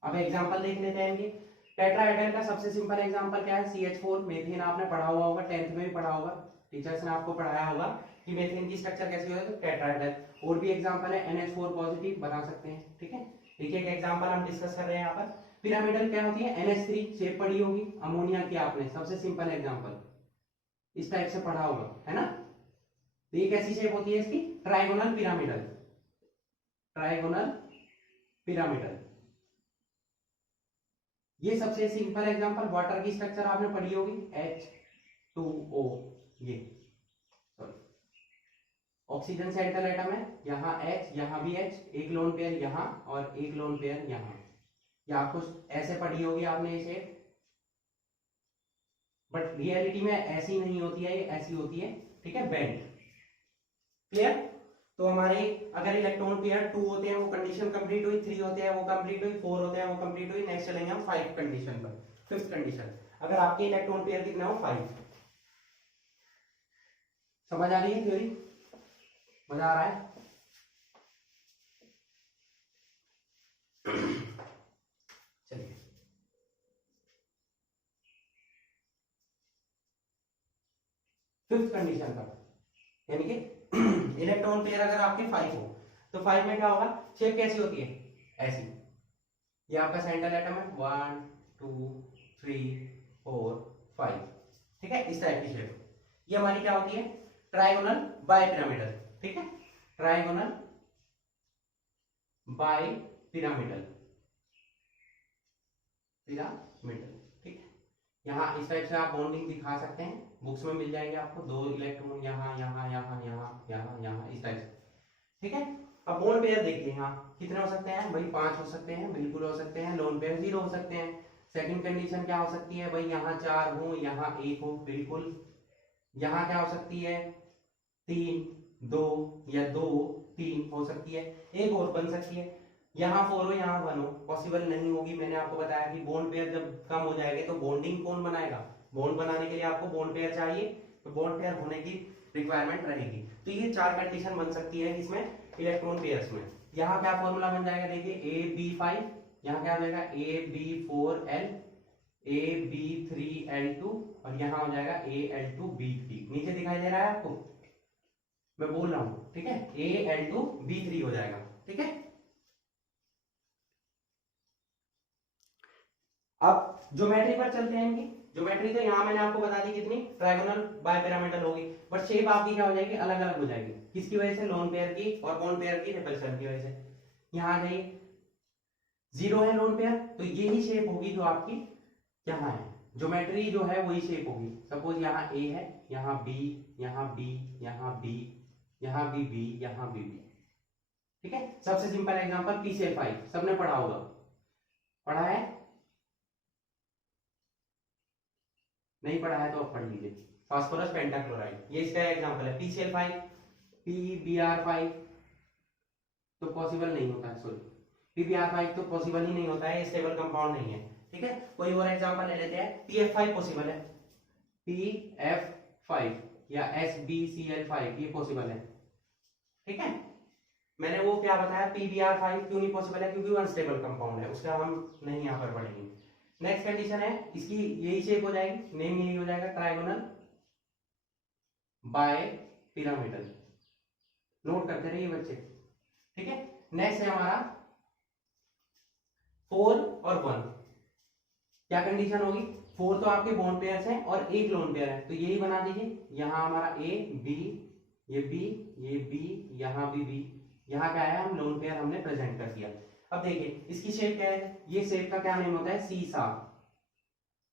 अब एग्जांपल देख लेते हैं इनके। टेट्राहेड्रल का सबसे सिंपल एग्जांपल क्या है, CH4 मेथेन, आपने पढ़ा हुआ होगा, 10th में भी पढ़ा होगा, टीचर्स ने आपको पढ़ाया होगा कि मेथेन की स्ट्रक्चर कैसी होती है, टेट्राहेड्रल। और भी एग्जांपल है, NH4 पॉजिटिव बना सकते हैं। ठीक है, एक एक एग्जांपल हम डिस्कस कर रहे हैं यहाँ पर। पिरामिडल क्या होती है, NH3 शेप पढ़ी होगी, अमोनिया की आपने, सबसे सिंपल एग्जांपल इस टाइप से पढ़ा होगा, है ना। तो ये कैसी शेप होती है इसकी, ट्राइगोनल पिरामिडल, ट्राइगोनल पिरामिडल। ये सबसे सिंपल एग्जांपल। वाटर की स्ट्रक्चर आपने पढ़ी होगी, H2O, ये सॉरी ऑक्सीजन सेंट्रल एटम है, यहाँ H, यहाँ भी H, एक लोन पेयर यहाँ और एक लोन पेयर यहाँ। ये आपको ऐसे पढ़ी होगी आपने इसे, बट रियलिटी में ऐसी नहीं होती है, ये ऐसी होती है। ठीक है, बेंड। क्लियर। तो हमारे अगर इलेक्ट्रॉन पेयर 2 होते हैं वो कंडीशन कंप्लीट हुई, 3 होते हैं वो कंप्लीट हुई, 4 होते हैं वो कंप्लीट हुई। नेक्स्ट चलेंगे हम 5 कंडीशन पर। 5th कंडीशन, अगर आपके इलेक्ट्रॉन पेयर कितने हो, 5। समझ आ रही है थ्योरी, मजा आ रहा है। चलिए 5th कंडीशन पर, यानी कि इलेक्ट्रॉन पेयर अगर आपके 5 हो तो 5 में क्या होगा, शेप कैसी होती है, ऐसी। ये आपका सेंट्रल एटम है, 1 2 3 4 5। ठीक है, इस टाइप की शेप। ये हमारी क्या होती है, ट्राइगोनल बाय पिरामिडल। ठीक है, ट्राइगोनल बाय पिरामिडल, पिरामिडल। ठीक है, यहाँ इस टाइप से आप बॉन्डिंग दिखा सकते हैं, बुक्स में मिल जाएंगे आपको, 2 इलेक्ट्रॉन यहाँ यहाँ यहाँ यहाँ यहाँ यहाँ, इस टाइप से। ठीक है, अब बॉन्ड पेयर देखिए यहाँ कितने हो सकते हैं भाई, 5 हो सकते हैं, बिल्कुल हो सकते हैं। लोन पेयर 0 हो सकते हैं। सेकंड कंडीशन क्या हो सकती है भाई, यहाँ 4 हो, यहाँ 1 हो, बिल्कुल। यहाँ क्या हो सकती है, 3 2 या 2 3 हो सकती है। एक और बन सकती है, यहाँ 4 हो यहाँ 1 हो, पॉसिबल नहीं होगी। मैंने आपको बताया कि बॉन्ड पेयर जब कम हो जाएंगे तो बॉन्डिंग कौन बनाएगा, बॉन्ड बनाने के लिए आपको बॉन्ड पेयर चाहिए, तो बॉन्ड पेयर होने की रिक्वायरमेंट रहेगी। तो ये 4 कंडीशन बन सकती है इसमें, इलेक्ट्रॉन पेयर्स में। यहाँ क्या फॉर्मूला बन जाएगा, देखिए AB5, यहाँ क्या हो जाएगा AB4L, AB3L2, और यहाँ हो जाएगा AL2B3। नीचे दिखाई दे रहा है आपको, मैं बोल रहा हूं। ठीक है, AL2B3 हो जाएगा। ठीक है, अब ज्योमेट्री पर चलते हैं इनकी। ज्योमेट्री तो यहाँ मैंने आपको बता दी कितनी, ट्राइगोनल बाय पिरामिडल होगी, बट शेप आपकी क्या हो जाएगी, अलग अलग हो जाएगी। किसकी वजह से, लोन पेयर की और बॉन्ड पेयर की रिपल्शन की वजह से। यहाँ आ जाइए, 0 है लोन पेयर, तो यही शेप होगी जो आपकी यहाँ है। ज्योमेट्री जो है वही शेप होगी। सपोज यहाँ A है, यहाँ B, यहाँ बी, यहाँ बी, यहाँ भी बी, यहाँ भी बी। ठीक है, सबसे सिंपल एग्जांपल PCl5 सबने पढ़ा होगा, पढ़ा है? नहीं पढ़ा है तो अब पढ़ लीजिए। फास्फोरस पेंटाक्लोराइड, ये इसका एग्जांपल है। PCl5, PbR5 तो पॉसिबल नहीं होता है, सॉरी PbR5 तो पॉसिबल ही नहीं होता है, ये स्टेबल कंपाउंड नहीं है। ठीक है, कोई और एग्जांपल ले लेते हैं। PF5 पॉसिबल है, PF5 या SbCl5 ये पॉसिबल है। ठीक है, मैंने वो क्या बताया, PbR5 क्यों नहीं पॉसिबल है, क्योंकि वो अनस्टेबल कंपाउंड है, उसका हम नहीं यहाँ पर पढ़ेंगे। नेक्स्ट कंडीशन है इसकी, यही शेप हो जाएगी, नेम यही हो जाएगा, ट्राइगोनल बाय पिरामिडल। नोट करते रहिए बच्चे। ठीक है, नेक्स्ट है हमारा 4 और 1। क्या कंडीशन होगी, 4 तो आपके बॉन्ड पेयर्स हैं और एक लोन पेयर है, तो यही बना दीजिए। यहाँ हमारा A B, ये B, ये B, यहाँ भी B, यहाँ क्या है, हम लोन पेयर हमने प्रेजेंट कर दिया। अब देखिए इसकी शेप क्या है, ये शेप का क्या नेम होता है, सीसा।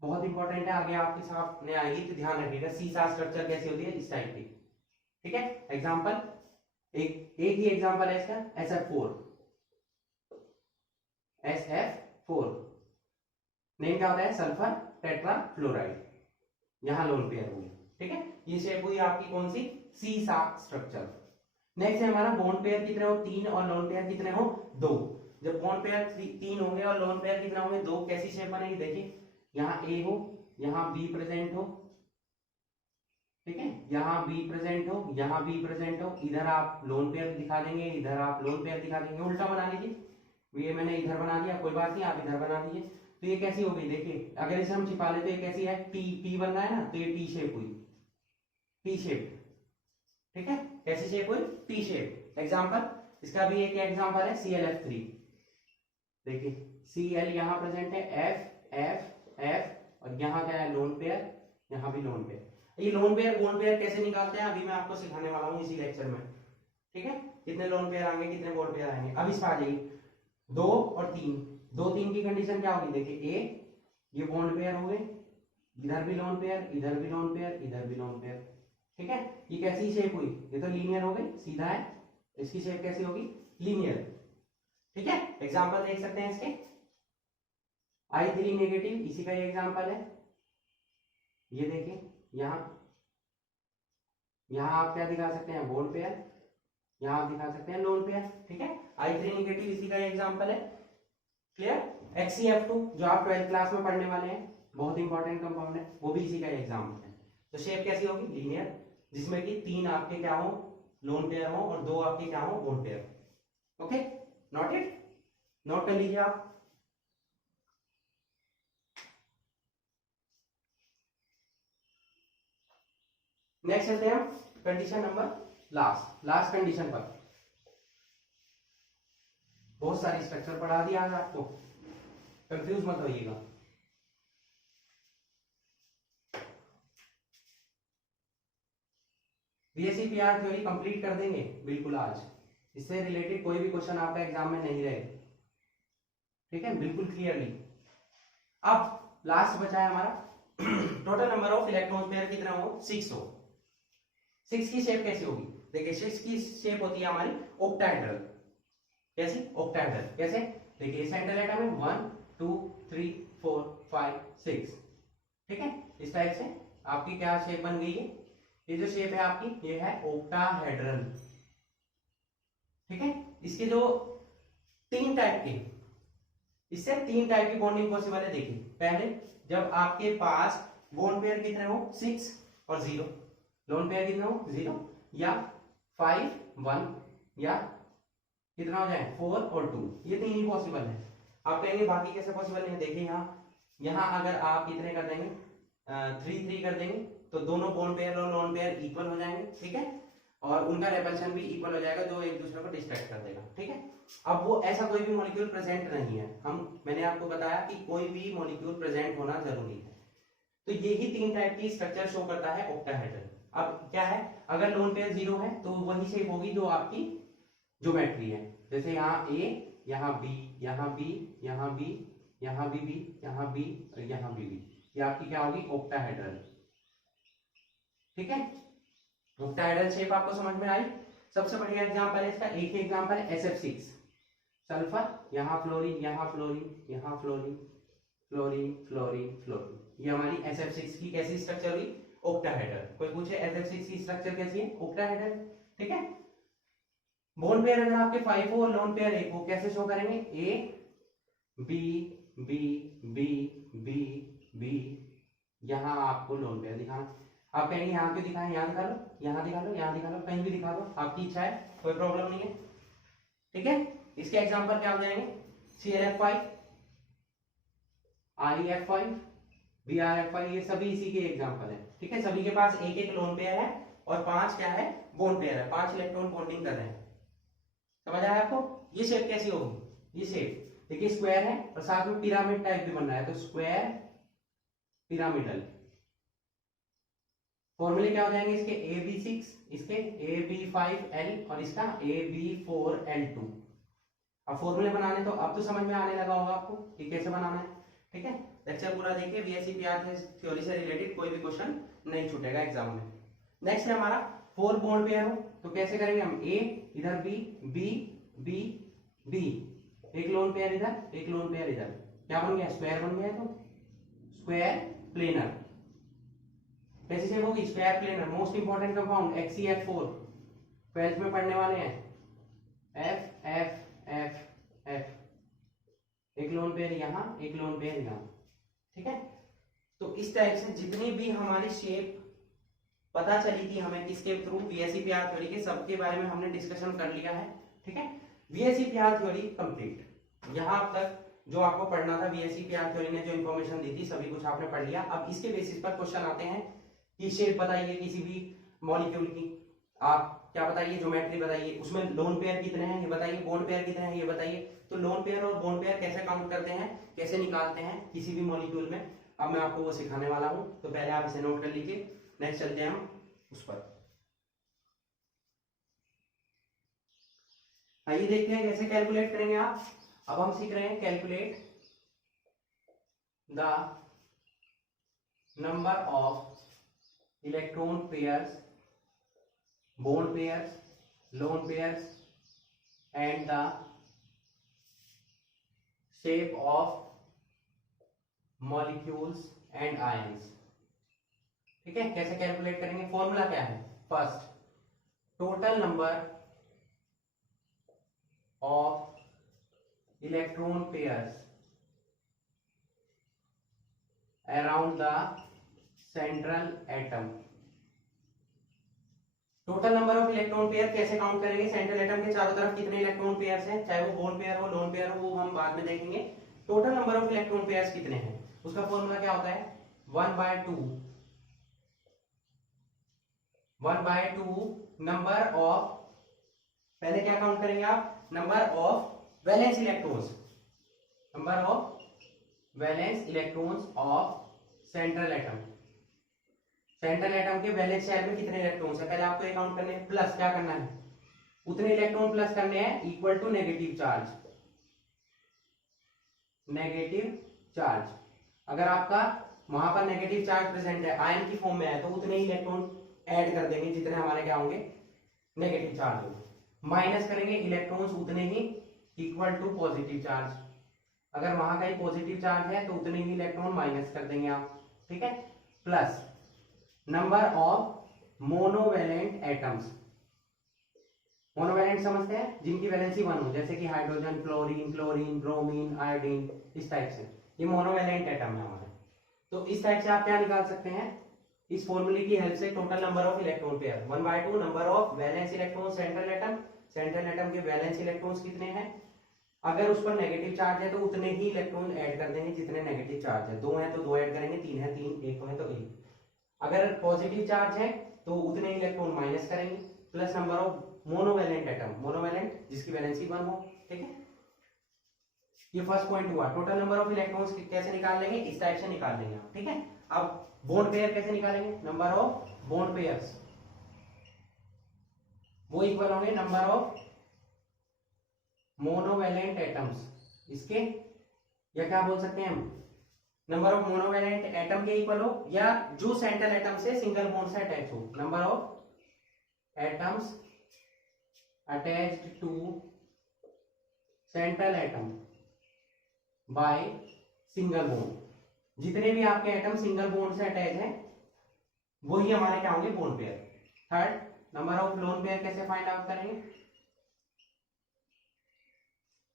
बहुत इंपॉर्टेंट है, आगे आपके सामने आएगी तो ध्यान रखिएगा, सीसा स्ट्रक्चर कैसी होती है, इस टाइप की। ठीक है, एग्जांपल एक ही एग्जांपल है इसका, SF4 नेम क्या होता है, सल्फर टेट्राफ्लोराइड, यहां लोन पेयर हुई। ठीक है, ये शेप हुई आपकी कौन सी, सीसा स्ट्रक्चर। नेक्स्ट है हमारा बॉन्ड पेयर कितने हो, 3 और लोन पेयर कितने हो, 2। जब बॉन्ड पेयर 3 होंगे और लोन पेयर कितने होंगे, 2, कैसी शेप बनेगी, देखिए यहाँ A हो, यहाँ B प्रेजेंट हो। ठीक है, यहाँ B प्रेजेंट हो, यहाँ B प्रेजेंट हो, इधर आप लोन पेयर दिखा देंगे, इधर आप लोन पेयर दिखा देंगे, उल्टा बना लीजिए। ये मैंने इधर बना दिया, कोई बात नहीं, आप इधर बना दीजिए। तो ये कैसी हो गई, देखिए अगर इसे हम छिपा ले तो ये कैसी है, टी बन रहा है ना, तो ये टी शेप हुई, टी शेप। ठीक है, कैसी शेप हुई, टी शेप। एग्जांपल इसका भी एक एग्जांपल है ClF3। देखिए Cl यहाँ प्रेजेंट है, F F F और यहाँ क्या है, लोन पेयर, यहाँ भी लोन पेयर। ये लोन पेयर बॉन्ड पेयर कैसे निकालते हैं अभी मैं आपको सिखाने वाला हूँ इसी लेक्चर में। ठीक है, कितने लोन पेयर आएंगे, कितने बॉन्ड पेयर आएंगे, अब इस पर आ जाइए। 2 और 3, 2 3 की कंडीशन क्या होगी, देखिए A, ये बॉन्ड पेयर हो गए, इधर भी लोन पेयर, इधर भी लोन पेयर, इधर भी लोन पेयर। ठीक है, ये कैसी शेप हुई, ये तो लीनियर हो गई, सीधा है, इसकी शेप कैसी होगी, लीनियर। ठीक है, एग्जांपल देख सकते हैं इसके, I3 नेगेटिव, इसी का ये एग्जांपल है। ये देखिए यहाँ आप क्या दिखा सकते हैं, बॉन्ड पेयर, यहाँ आप दिखा सकते हैं लोन पेयर। ठीक है, I3 नेगेटिव इसी का एग्जांपल है। क्लियर, HCF2 जो आप 12th क्लास में पढ़ने वाले हैं, बहुत इंपॉर्टेंट कंपाउंड है, वो भी इसी का एग्जांपल है। तो शेप कैसी होगी, लीनियर, जिसमें कि 3 आपके क्या हो, लोन पेयर हो और 2 आपके क्या हो, bond pair. Okay, note it, note कर लीजिए आप। नेक्स्ट चलते हैं कंडीशन नंबर लास्ट कंडीशन पर। बहुत सारी स्ट्रक्चर पढ़ा दिया आज आपको, कंफ्यूज मत होइएगा। BSc-PR थ्योरी कंप्लीट कर देंगे बिल्कुल आज, इससे रिलेटेड कोई भी क्वेश्चन आपका एग्जाम में नहीं रहे। ठीक है, बिल्कुल क्लियरली। अब लास्ट बचा है हमारा total number of electron pair कितना हो, 6 हो। 6 की शेप कैसी होगी, देखिए 6 की शेप होती है हमारी ऑक्टाहेड्रल। कैसी, ऑक्टाहेड्रल कैसे, देखिए सेंट्रल एटम है 1 2 3 4 5 6। ठीक है, इस टाइप से आपकी क्या शेप बन गई है, ये जो शेप है आपकी ये है ऑक्टाहेड्रल। ठीक है, इसके जो 3 टाइप के, इससे 3 टाइप की बॉन्डिंग पॉसिबल है। देखिए पहले जब आपके पास बॉन्ड पेयर कितने हो, 6 और 0, लोन पेयर कितने हो, 0 या 5 1 या कितना हो जाए 4 और 2, ये 3 ही पॉसिबल है। आप कहेंगे बाकी कैसे पॉसिबल नहीं है, देखिए यहाँ अगर आप कितने कर देंगे 3 3 कर देंगे तो दोनों बॉन्ड पेयर और लोन पेयर इक्वल हो जाएंगे। ठीक है, और उनका रेपल्शन भी इक्वल हो जाएगा, जो एक दूसरे को डिस्ट्रैक्ट कर देगा। ठीक है, अब वो ऐसा कोई भी मॉलिक्यूल प्रेजेंट नहीं है, मैंने आपको बताया कि कोई भी मॉलिक्यूल प्रेजेंट होना जरूरी है। तो यही 3 टाइप की स्ट्रक्चर शो करता है ऑक्टाहेड्रल। अब क्या है, अगर लोन पेयर 0 है तो वही शेप होगी जो आपकी ज्योमेट्री है, जैसे यहाँ A, यहाँ B, यहाँ B, यहाँ B, यहाँ भी B, यहाँ B और यहाँ भी B, ये आपकी क्या होगी, ऑक्टाहेड्रल। ठीक है, ऑक्टाहेड्रल शेप आपको समझ में आई। सबसे बढ़िया एग्जांपल है इसका, एक ही एग्जांपल है SF6 सल्फर, यहाँ फ्लोरीन, यहाँ फ्लोरीन, यहाँ फ्लोरीन, फ्लोरीन फ्लोरीन फ्लोरीन, ये हमारी SF6 की कैसी स्ट्रक्चर हुई, ऑक्टाहेड्रल। कोई पूछे SF6 की स्ट्रक्चर कैसी है, ऑक्टाहेड्रल, ठीक है। बोन पेयर अगर आपके 5 हो और लोन पेयर 1 हो, कैसे शो करेंगे, A B B B B B, यहाँ आपको लोन पेयर दिखाना। आप कहेंगे यहाँ क्यों दिखाएं, यहाँ दिखा लो, यहाँ दिखा लो, यहाँ दिखा लो, कहीं भी दिखा दो, आपकी इच्छा है, कोई प्रॉब्लम नहीं है, ठीक है। इसके एग्जांपल क्या हो जाएंगे, ClF5, ReF5, BrF5, ये सभी इसी के एग्जांपल है, ठीक है। सभी के पास एक एक लोन पेयर है और 5 क्या है, बोन पेयर है, 5 इलेक्ट्रॉन बॉन्डिंग कर रहे हैं। समझ आया आपको। ये शेप कैसी होगी, ये शेप देखिए स्क्वायर है और साथ में पिरामिड टाइप भी बन रहा है, तो स्क्वायर पिरामिडल। फॉर्मूले क्या हो जाएंगे इसके, AB6, इसके AB5L और इसका AB4L2। अब फॉर्मूले बनाने तो अब तो समझ में आने लगा होगा आपको कि कैसे बनाना है, ठीक है। लेक्चर पूरा देखिए, BSc थ्योरी से रिलेटेड कोई भी क्वेश्चन नहीं छूटेगा एग्जाम में। नेक्स्ट है हमारा 4 बॉन्ड पेयर हो, तो कैसे करेंगे हम, A इधर B B B B, एक लोन पेयर इधर, एक लोन पेयर इधर, क्या बन गया, स्क्वायर बन गया। तो स्क्वायर प्लेनर कैसी शेप होगी, square planar. Most important compound HCl4, 12th में पढ़ने वाले हैं, F F F F, एक लोन पेयर यहाँ, एक लोन पेयर यहाँ, ठीक है। तो इस टाइप से जितनी भी हमारी शेप पता चली थी हमें किसके थ्रू, BSc प्यार थ्योरी के, सबके बारे में हमने डिस्कशन कर लिया है, ठीक है। BSc प्यार थ्योरी कंप्लीट। यहाँ तक जो आपको पढ़ना था BSc प्यार थ्योरी ने जो इन्फॉर्मेशन दी थी सभी कुछ आपने पढ़ लिया। अब इसके बेसिस पर क्वेश्चन आते हैं कि शेप बताइए किसी भी मॉलिक्यूल की, आप क्या बताइए, ज्योमेट्री बताइए, उसमें लोन पेयर कितने हैं ये बताइए, बॉन्ड पेयर कितने हैं ये बताइए। तो लोन पेयर और बॉन्ड पेयर कैसे काउंट करते हैं, कैसे निकालते हैं किसी भी मॉलिक्यूल में, अब मैं आपको वो सिखाने वाला हूं। तो पहले आप इसे नोट कर लीजिए, नेक्स्ट चलते हैं हम उस पर। आइए देखते हैं कैसे कैलकुलेट करेंगे आप। अब हम सीख रहे हैं calculate the number of electron pairs, bond pairs, lone pairs and the shape of molecules and ions, ठीक है। कैसे कैलकुलेट करेंगे, फॉर्मूला क्या है, first total number of electron pairs around the central atom. Total number of electron pair कैसे count करेंगे, central atom के चारों तरफ कितने इलेक्ट्रॉन पेयर्स हैं, चाहे वो बॉन्ड पेयर हो लोन पेयर हो, वो हम बाद में देखेंगे। Total number of electron pairs कितने हैं, उसका फॉर्मूला क्या होता है, 1/2 नंबर ऑफ, पहले क्या काउंट करेंगे आप, number of valence electrons, number of valence electrons of central atom. Central atom के वैलेंस शेल में कितने इलेक्ट्रॉन्स है, पहले आपको ये काउंट करने हैं, प्लस क्या करना है, उतने इलेक्ट्रॉन प्लस करने हैं equal to negative charge, negative charge. अगर आपका वहां पर नेगेटिव चार्ज प्रेजेंट है, आयन की फॉर्म में है, तो उतने ही इलेक्ट्रॉन ऐड कर देंगे जितने हमारे क्या होंगे, नेगेटिव चार्ज होंगे। माइनस करेंगे इलेक्ट्रॉन्स उतने ही इक्वल टू पॉजिटिव चार्ज, अगर वहां का ही पॉजिटिव चार्ज है तो उतने ही इलेक्ट्रॉन माइनस कर देंगे आप, ठीक है। Plus number of monovalent atoms, monovalent समझते हैं जिनकी वैलेंसी 1 हो, जैसे कि hydrogen, fluorine, chlorine, bromine, iodine, इस टाइप से, ये मोनोवैलेंट एटम है हमारे। तो इस टाइप से आप क्या निकाल सकते हैं, इस फॉर्मूले की हेल्प से total number of electron pair 1/2 number of valence electron central atom, central atom के वैलेंस इलेक्ट्रॉन्स कितने हैं, अगर उस पर नेगेटिव चार्ज है तो उतने ही इलेक्ट्रॉन ऐड कर देंगे जितने नेगेटिव चार्ज है, 2 है तो 2 ऐड करेंगे, 3 है 3, 1 है तो 1। अगर पॉजिटिव चार्ज है तो उतने इलेक्ट्रॉन माइनस करेंगे, plus number of monovalent atom, monovalent जिसकी वैलेंसी 1 हो, ठीक है। ये फर्स्ट पॉइंट हुआ, टोटल नंबर ऑफ इलेक्ट्रॉन्स कैसे निकाल लेंगे, इस टाइप से निकाल लेंगे आप, ठीक है। अब बॉन्ड पेयर कैसे निकालेंगे, नंबर ऑफ बॉन्ड पेयर्स वो इक्वल होंगे नंबर ऑफ मोनोवैलेंट एटम्स, इसके, या क्या बोल सकते हैं हम, नंबर ऑफ मोनोवैलेंट एटम के इक्वल हो, या जो सेंट्रल एटम से सिंगल बॉन्ड से अटैच हो, number of atoms attached to central atom by single bond. जितने भी आपके एटम सिंगल बॉन्ड से अटैच हैं वही हमारे क्या होंगे, bond pair. Third, number of lone pair कैसे फाइंड आउट करेंगे,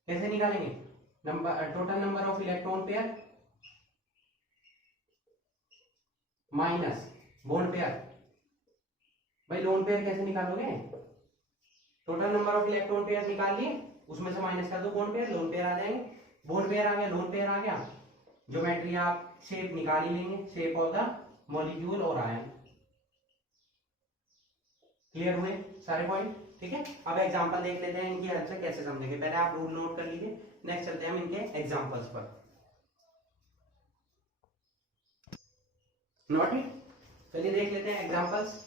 कैसे निकालेंगे, number total number of electron pair minus bond pair. भाई लोन पेयर कैसे निकालोगे, total number of electron pair निकाल लिए, उसमें से माइनस कर दो बॉन्ड पेयर, लोन पेयर आ जाएंगे। बॉन्ड पेयर आ गया, लोन पेयर आ गया, ज्योमेट्री आप शेप निकाल ही लेंगे, शेप ऑफ द मॉलिक्यूल और आयन। क्लियर हुए सारे पॉइंट, ठीक है। अब एग्जांपल देख लेते हैं इनकी हेल्प से कैसे समझेंगे। पहले आप रूल नोट कर लीजिए, नेक्स्ट चलते हैं हम इनके एग्जांपल्स पर। नोट इट, चलिए देख लेते हैं एग्जांपल्स,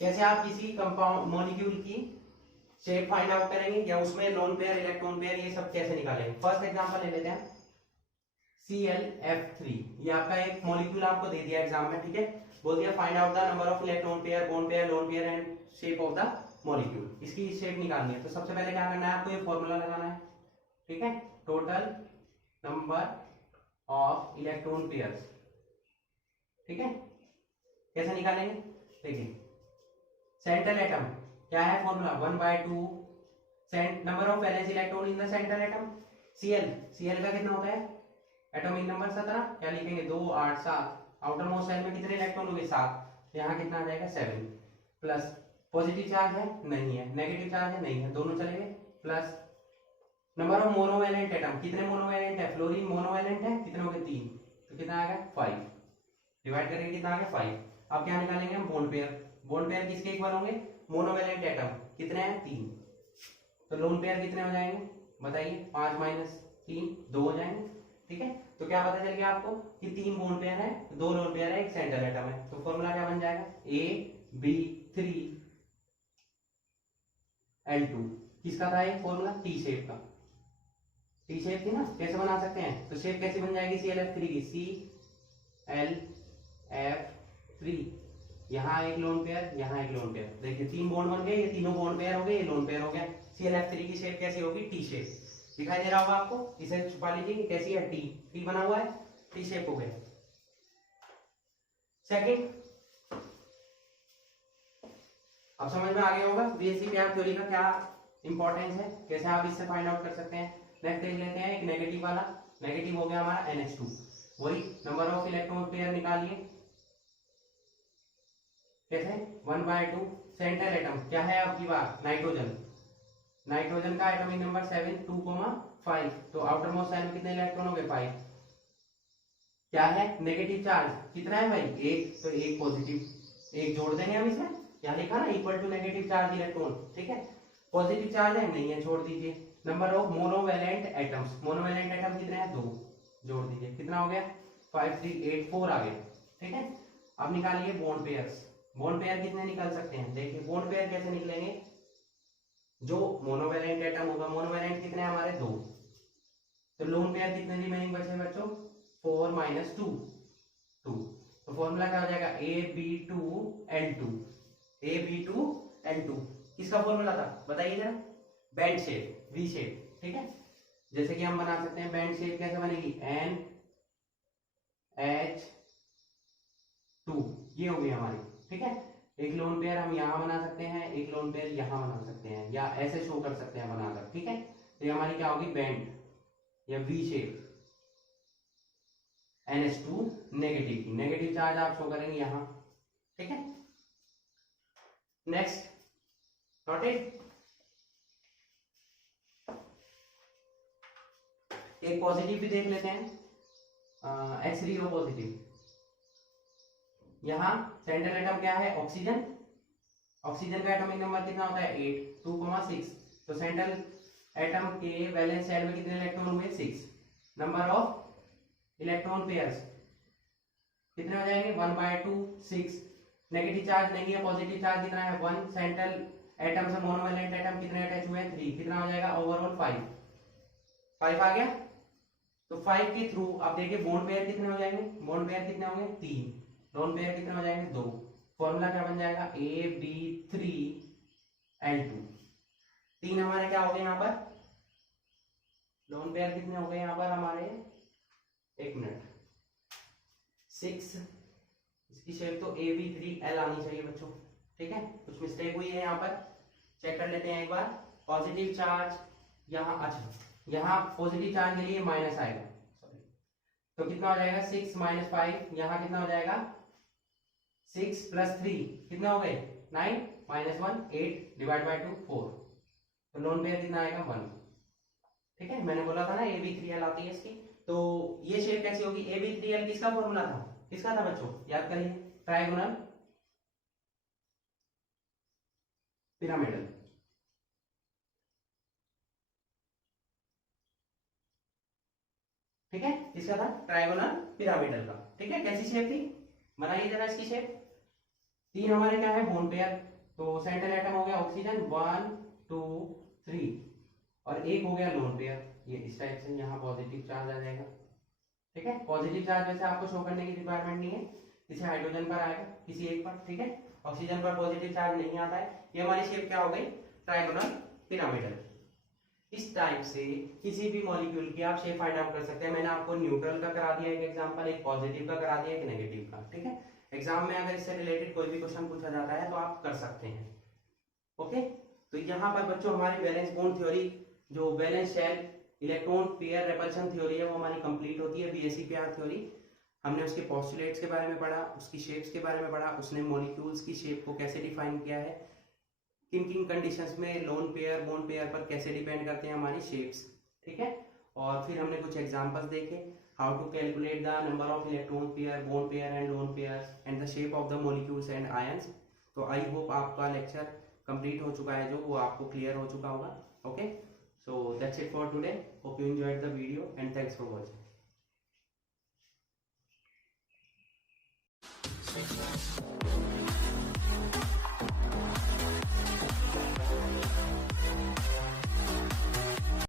कैसे आप किसी कंपाउंड मॉलिक्यूल की शेप फाइंड आउट करेंगे या उसमें लोन पेयर इलेक्ट्रॉन पेयर ये सब कैसे निकालेंगे। फर्स्ट एग्जांपल ले लेते हैं ClF3। ये आपका एक मॉलिक्यूल आपको दे दिया एग्जाम में, ठीक है, बोल दिया find out the number of electron pair, bond pair, lone pair and shape of the molecule. इसकी शेप निकालनी है तो सबसे पहले क्या करना है, आपको ये फॉर्मूला लगाना है, ठीक है, total number of electron pairs, ठीक है। कैसे निकालेंगे, देखिए सेंट्रल एटम क्या है formula, 1/2 number of valence electron in the central atom. Cl का कितना होता है, एटॉमिक नंबर 17, क्या लिखेंगे 2 8 7, आउटर मोस्ट शेल में कितने इलेक्ट्रॉन होंगे 7, यहाँ कितना आ जाएगा 7, प्लस पॉजिटिव चार्ज है नहीं है, नेगेटिव चार्ज है नहीं है, दोनों चलेंगे, plus number of monovalent atom, कितने मोनोवैलेंट है, फ्लोरीन मोनोवैलेंट है, कितने हो गए 3, तो कितना आ गया 5, डिवाइड करेंगे कितना आ गया 5। अब क्या निकालेंगे हम, बॉन्ड पेयर। बॉन्ड पेयर किसके इक्वल होंगे, मोनोवैलेंट एटम, कितने हैं 3, तो लोन पेयर कितने हो जाएंगे बताइए, 5 माइनस 3 2 हो जाएंगे, ठीक है। तो क्या पता चल गया आपको कि 3 बॉन्ड पेयर है, 2 लोन पेयर है, एक सेंट्रल एटम है, तो फॉर्मूला क्या बन जाएगा AB3L2। किसका था ये फॉर्मूला, टी शेप का, टी शेप थी ना, कैसे बना सकते हैं, तो शेप कैसे बन जाएगी ClF3 की, ClF3, यहाँ एक लोन पेयर, यहाँ एक लोन पेयर, देखिए 3 बॉन्ड बन गए, ये तीनों बॉन्ड पेयर हो गए, ये लोन पेयर हो गया। ClF3 की शेप कैसी होगी, टी शेप, दिखाई दे रहा होगा आपको, इसे छुपा लीजिए कि कैसी है, टी बना हुआ है, टी शेप हो गया। सेकंड, अब समझ में आ गया होगा बीएससी पेयर थ्योरी का क्या इंपॉर्टेंस है, कैसे आप इससे फाइंड आउट कर सकते हैं। नेक्स्ट देख लेते हैं एक नेगेटिव वाला, नेगेटिव हो गया हमारा NH2, वही नंबर ऑफ इलेक्ट्रॉन पेयर निकालिए, कैसे 1/2 सेंट्रल एटम क्या है आपकी बात, नाइट्रोजन, नाइट्रोजन का एटॉमिक नंबर 7 2,5, तो आउटर मोस्ट शेल में कितने इलेक्ट्रॉन हो गए 5, क्या है नेगेटिव चार्ज कितना है भाई 1, तो 1 पॉजिटिव, 1 जोड़ देंगे हम इसमें, क्या लिखा ना equal to negative charge electron, ठीक है। पॉजिटिव चार्ज है नहीं है, छोड़ दीजिए। Number of monovalent atoms, monovalent atom कितने हैं 2, जोड़ दीजिए, कितना हो गया 5 3 8 4 आ गया, ठीक है। अब निकालिए बॉन्ड पेयर्स, बॉन्ड पेयर कितने निकल सकते हैं, देखिए बॉन्ड पेयर कैसे निकलेंगे, जो मोनोवैलेंट एटम होगा, मोनोवैलेंट कितने हैं हमारे 2, तो लोन पेयर कितने रिमेनिंग बचे बच्चों 4 - 2 2, तो फॉर्मूला क्या हो जाएगा AB2L2, AB2L2 किसका फॉर्मूला था बताइए जरा, बैंड शेप, वी शेप, ठीक है। जैसे कि हम बना सकते हैं बैंड शेप कैसे बनेगी, NH2, ये होगी हमारी, ठीक है। एक लोन पेयर हम यहाँ बना सकते हैं, एक लोन पेयर यहाँ बना सकते हैं, या ऐसे शो कर सकते हैं बनाकर, ठीक है। तो ये हमारी क्या होगी बैंड या वी शेप, NH2 नेगेटिव की, नेगेटिव चार्ज आप शो करेंगे यहाँ, ठीक है। नेक्स्ट नोटेड, एक पॉजिटिव भी देख लेते हैं, H3O पॉजिटिव, यहाँ सेंट्रल एटम क्या है ऑक्सीजन, ऑक्सीजन का एटॉमिक नंबर कितना होता है 8 2,6, तो सेंट्रल एटम के वैलेंस शेल में कितने इलेक्ट्रॉन होंगे 6, नंबर ऑफ इलेक्ट्रॉन पेयर्स कितने हो जाएंगे 1/2 6, नेगेटिव चार्ज नहीं है, पॉजिटिव चार्ज कितना है 1, सेंट्रल एटम से मोनोवैलेंट एटम कितने अटैच हुए हैं 3, कितना हो जाएगा ओवरऑल 5 आ गया। तो 5 के थ्रू आप देखिए बॉन्ड पेयर कितने हो जाएंगे, बॉन्ड पेयर कितने होंगे 3, लोन पेयर कितने हो जाएंगे 2, फॉर्मूला क्या बन जाएगा, AB3L2। 3 हमारे क्या हो गए यहाँ पर, लोन पेयर कितने हो गए यहाँ पर हमारे, 1 मिनट, 6, इसकी शेप तो AB3L आनी चाहिए बच्चों, ठीक है। कुछ मिस्टेक हुई है यहाँ पर, चेक कर लेते हैं एक बार। पॉजिटिव चार्ज यहाँ, अच्छा यहाँ पॉजिटिव चार्ज के लिए माइनस आएगा, सॉरी, तो कितना हो जाएगा 6 - 5, यहाँ कितना हो जाएगा 6 + 3 कितना हो गए 9, -1 8 डिवाइड बाय 2 4, तो लोन पेयर कितना आएगा 1, ठीक है। मैंने बोला था ना AB3L आती है इसकी। तो ये शेप कैसी होगी, AB3L किसका फॉर्मूला था, किसका था बच्चों, याद करिए, ट्रायगोनल पिरामिडल, ठीक है, किसका था, ट्रायगोनल पिरामिडल का, ठीक है। कैसी शेप थी, बनाइए जरा इसकी शेप। 3 हमारे क्या है, बोन पेयर, तो सेंट्रल एटम हो गया ऑक्सीजन 1 2 3, और एक हो गया लोन पेयर, ये इस टाइप से यहाँ पॉजिटिव चार्ज आ जाएगा, ठीक है। पॉजिटिव चार्ज वैसे आपको शो करने की रिक्वायरमेंट नहीं है, किसी हाइड्रोजन पर आएगा, किसी एक पर, ठीक है। ऑक्सीजन पर पॉजिटिव चार्ज नहीं आता है। ये हमारी शेप क्या हो गई, ट्रायगोनल पिरामिडल। इस टाइप से किसी भी मॉलिक्यूल की आप शेप फाइंड आउट कर सकते हैं। मैंने आपको न्यूट्रल का करा दिया एक एग्जांपल, एक पॉजिटिव का करा दिया, एक नेगेटिव का, ठीक है। एग्जाम में अगर इससे रिलेटेड कोई भी क्वेश्चन पूछा जाता है तो आप कर सकते हैं, ओके। तो यहाँ पर बच्चों हमारी वैलेंस बॉन्ड थ्योरी, जो valence shell electron pair repulsion theory है, वो हमारी कंप्लीट होती है। BSE-PR थ्योरी हमने उसके पोस्टुलेट्स के बारे में पढ़ा, उसकी शेप्स के बारे में पढ़ा, उसने मॉलिक्यूल्स की शेप को कैसे डिफाइन किया है, किन किन कंडीशंस में लोन पेयर बोन पेयर पर कैसे डिपेंड करते हैं हमारी शेप्स, ठीक है। और फिर हमने कुछ एग्जांपल्स देखे, how to calculate the number of electron pair, bond pair and lone pairs and the shape of the molecules and ions. तो आई होप आपका लेक्चर कंप्लीट हो चुका है, जो वो आपको क्लियर हो चुका होगा, okay. So that's it for today. Hope you enjoyed the video and thanks for watching.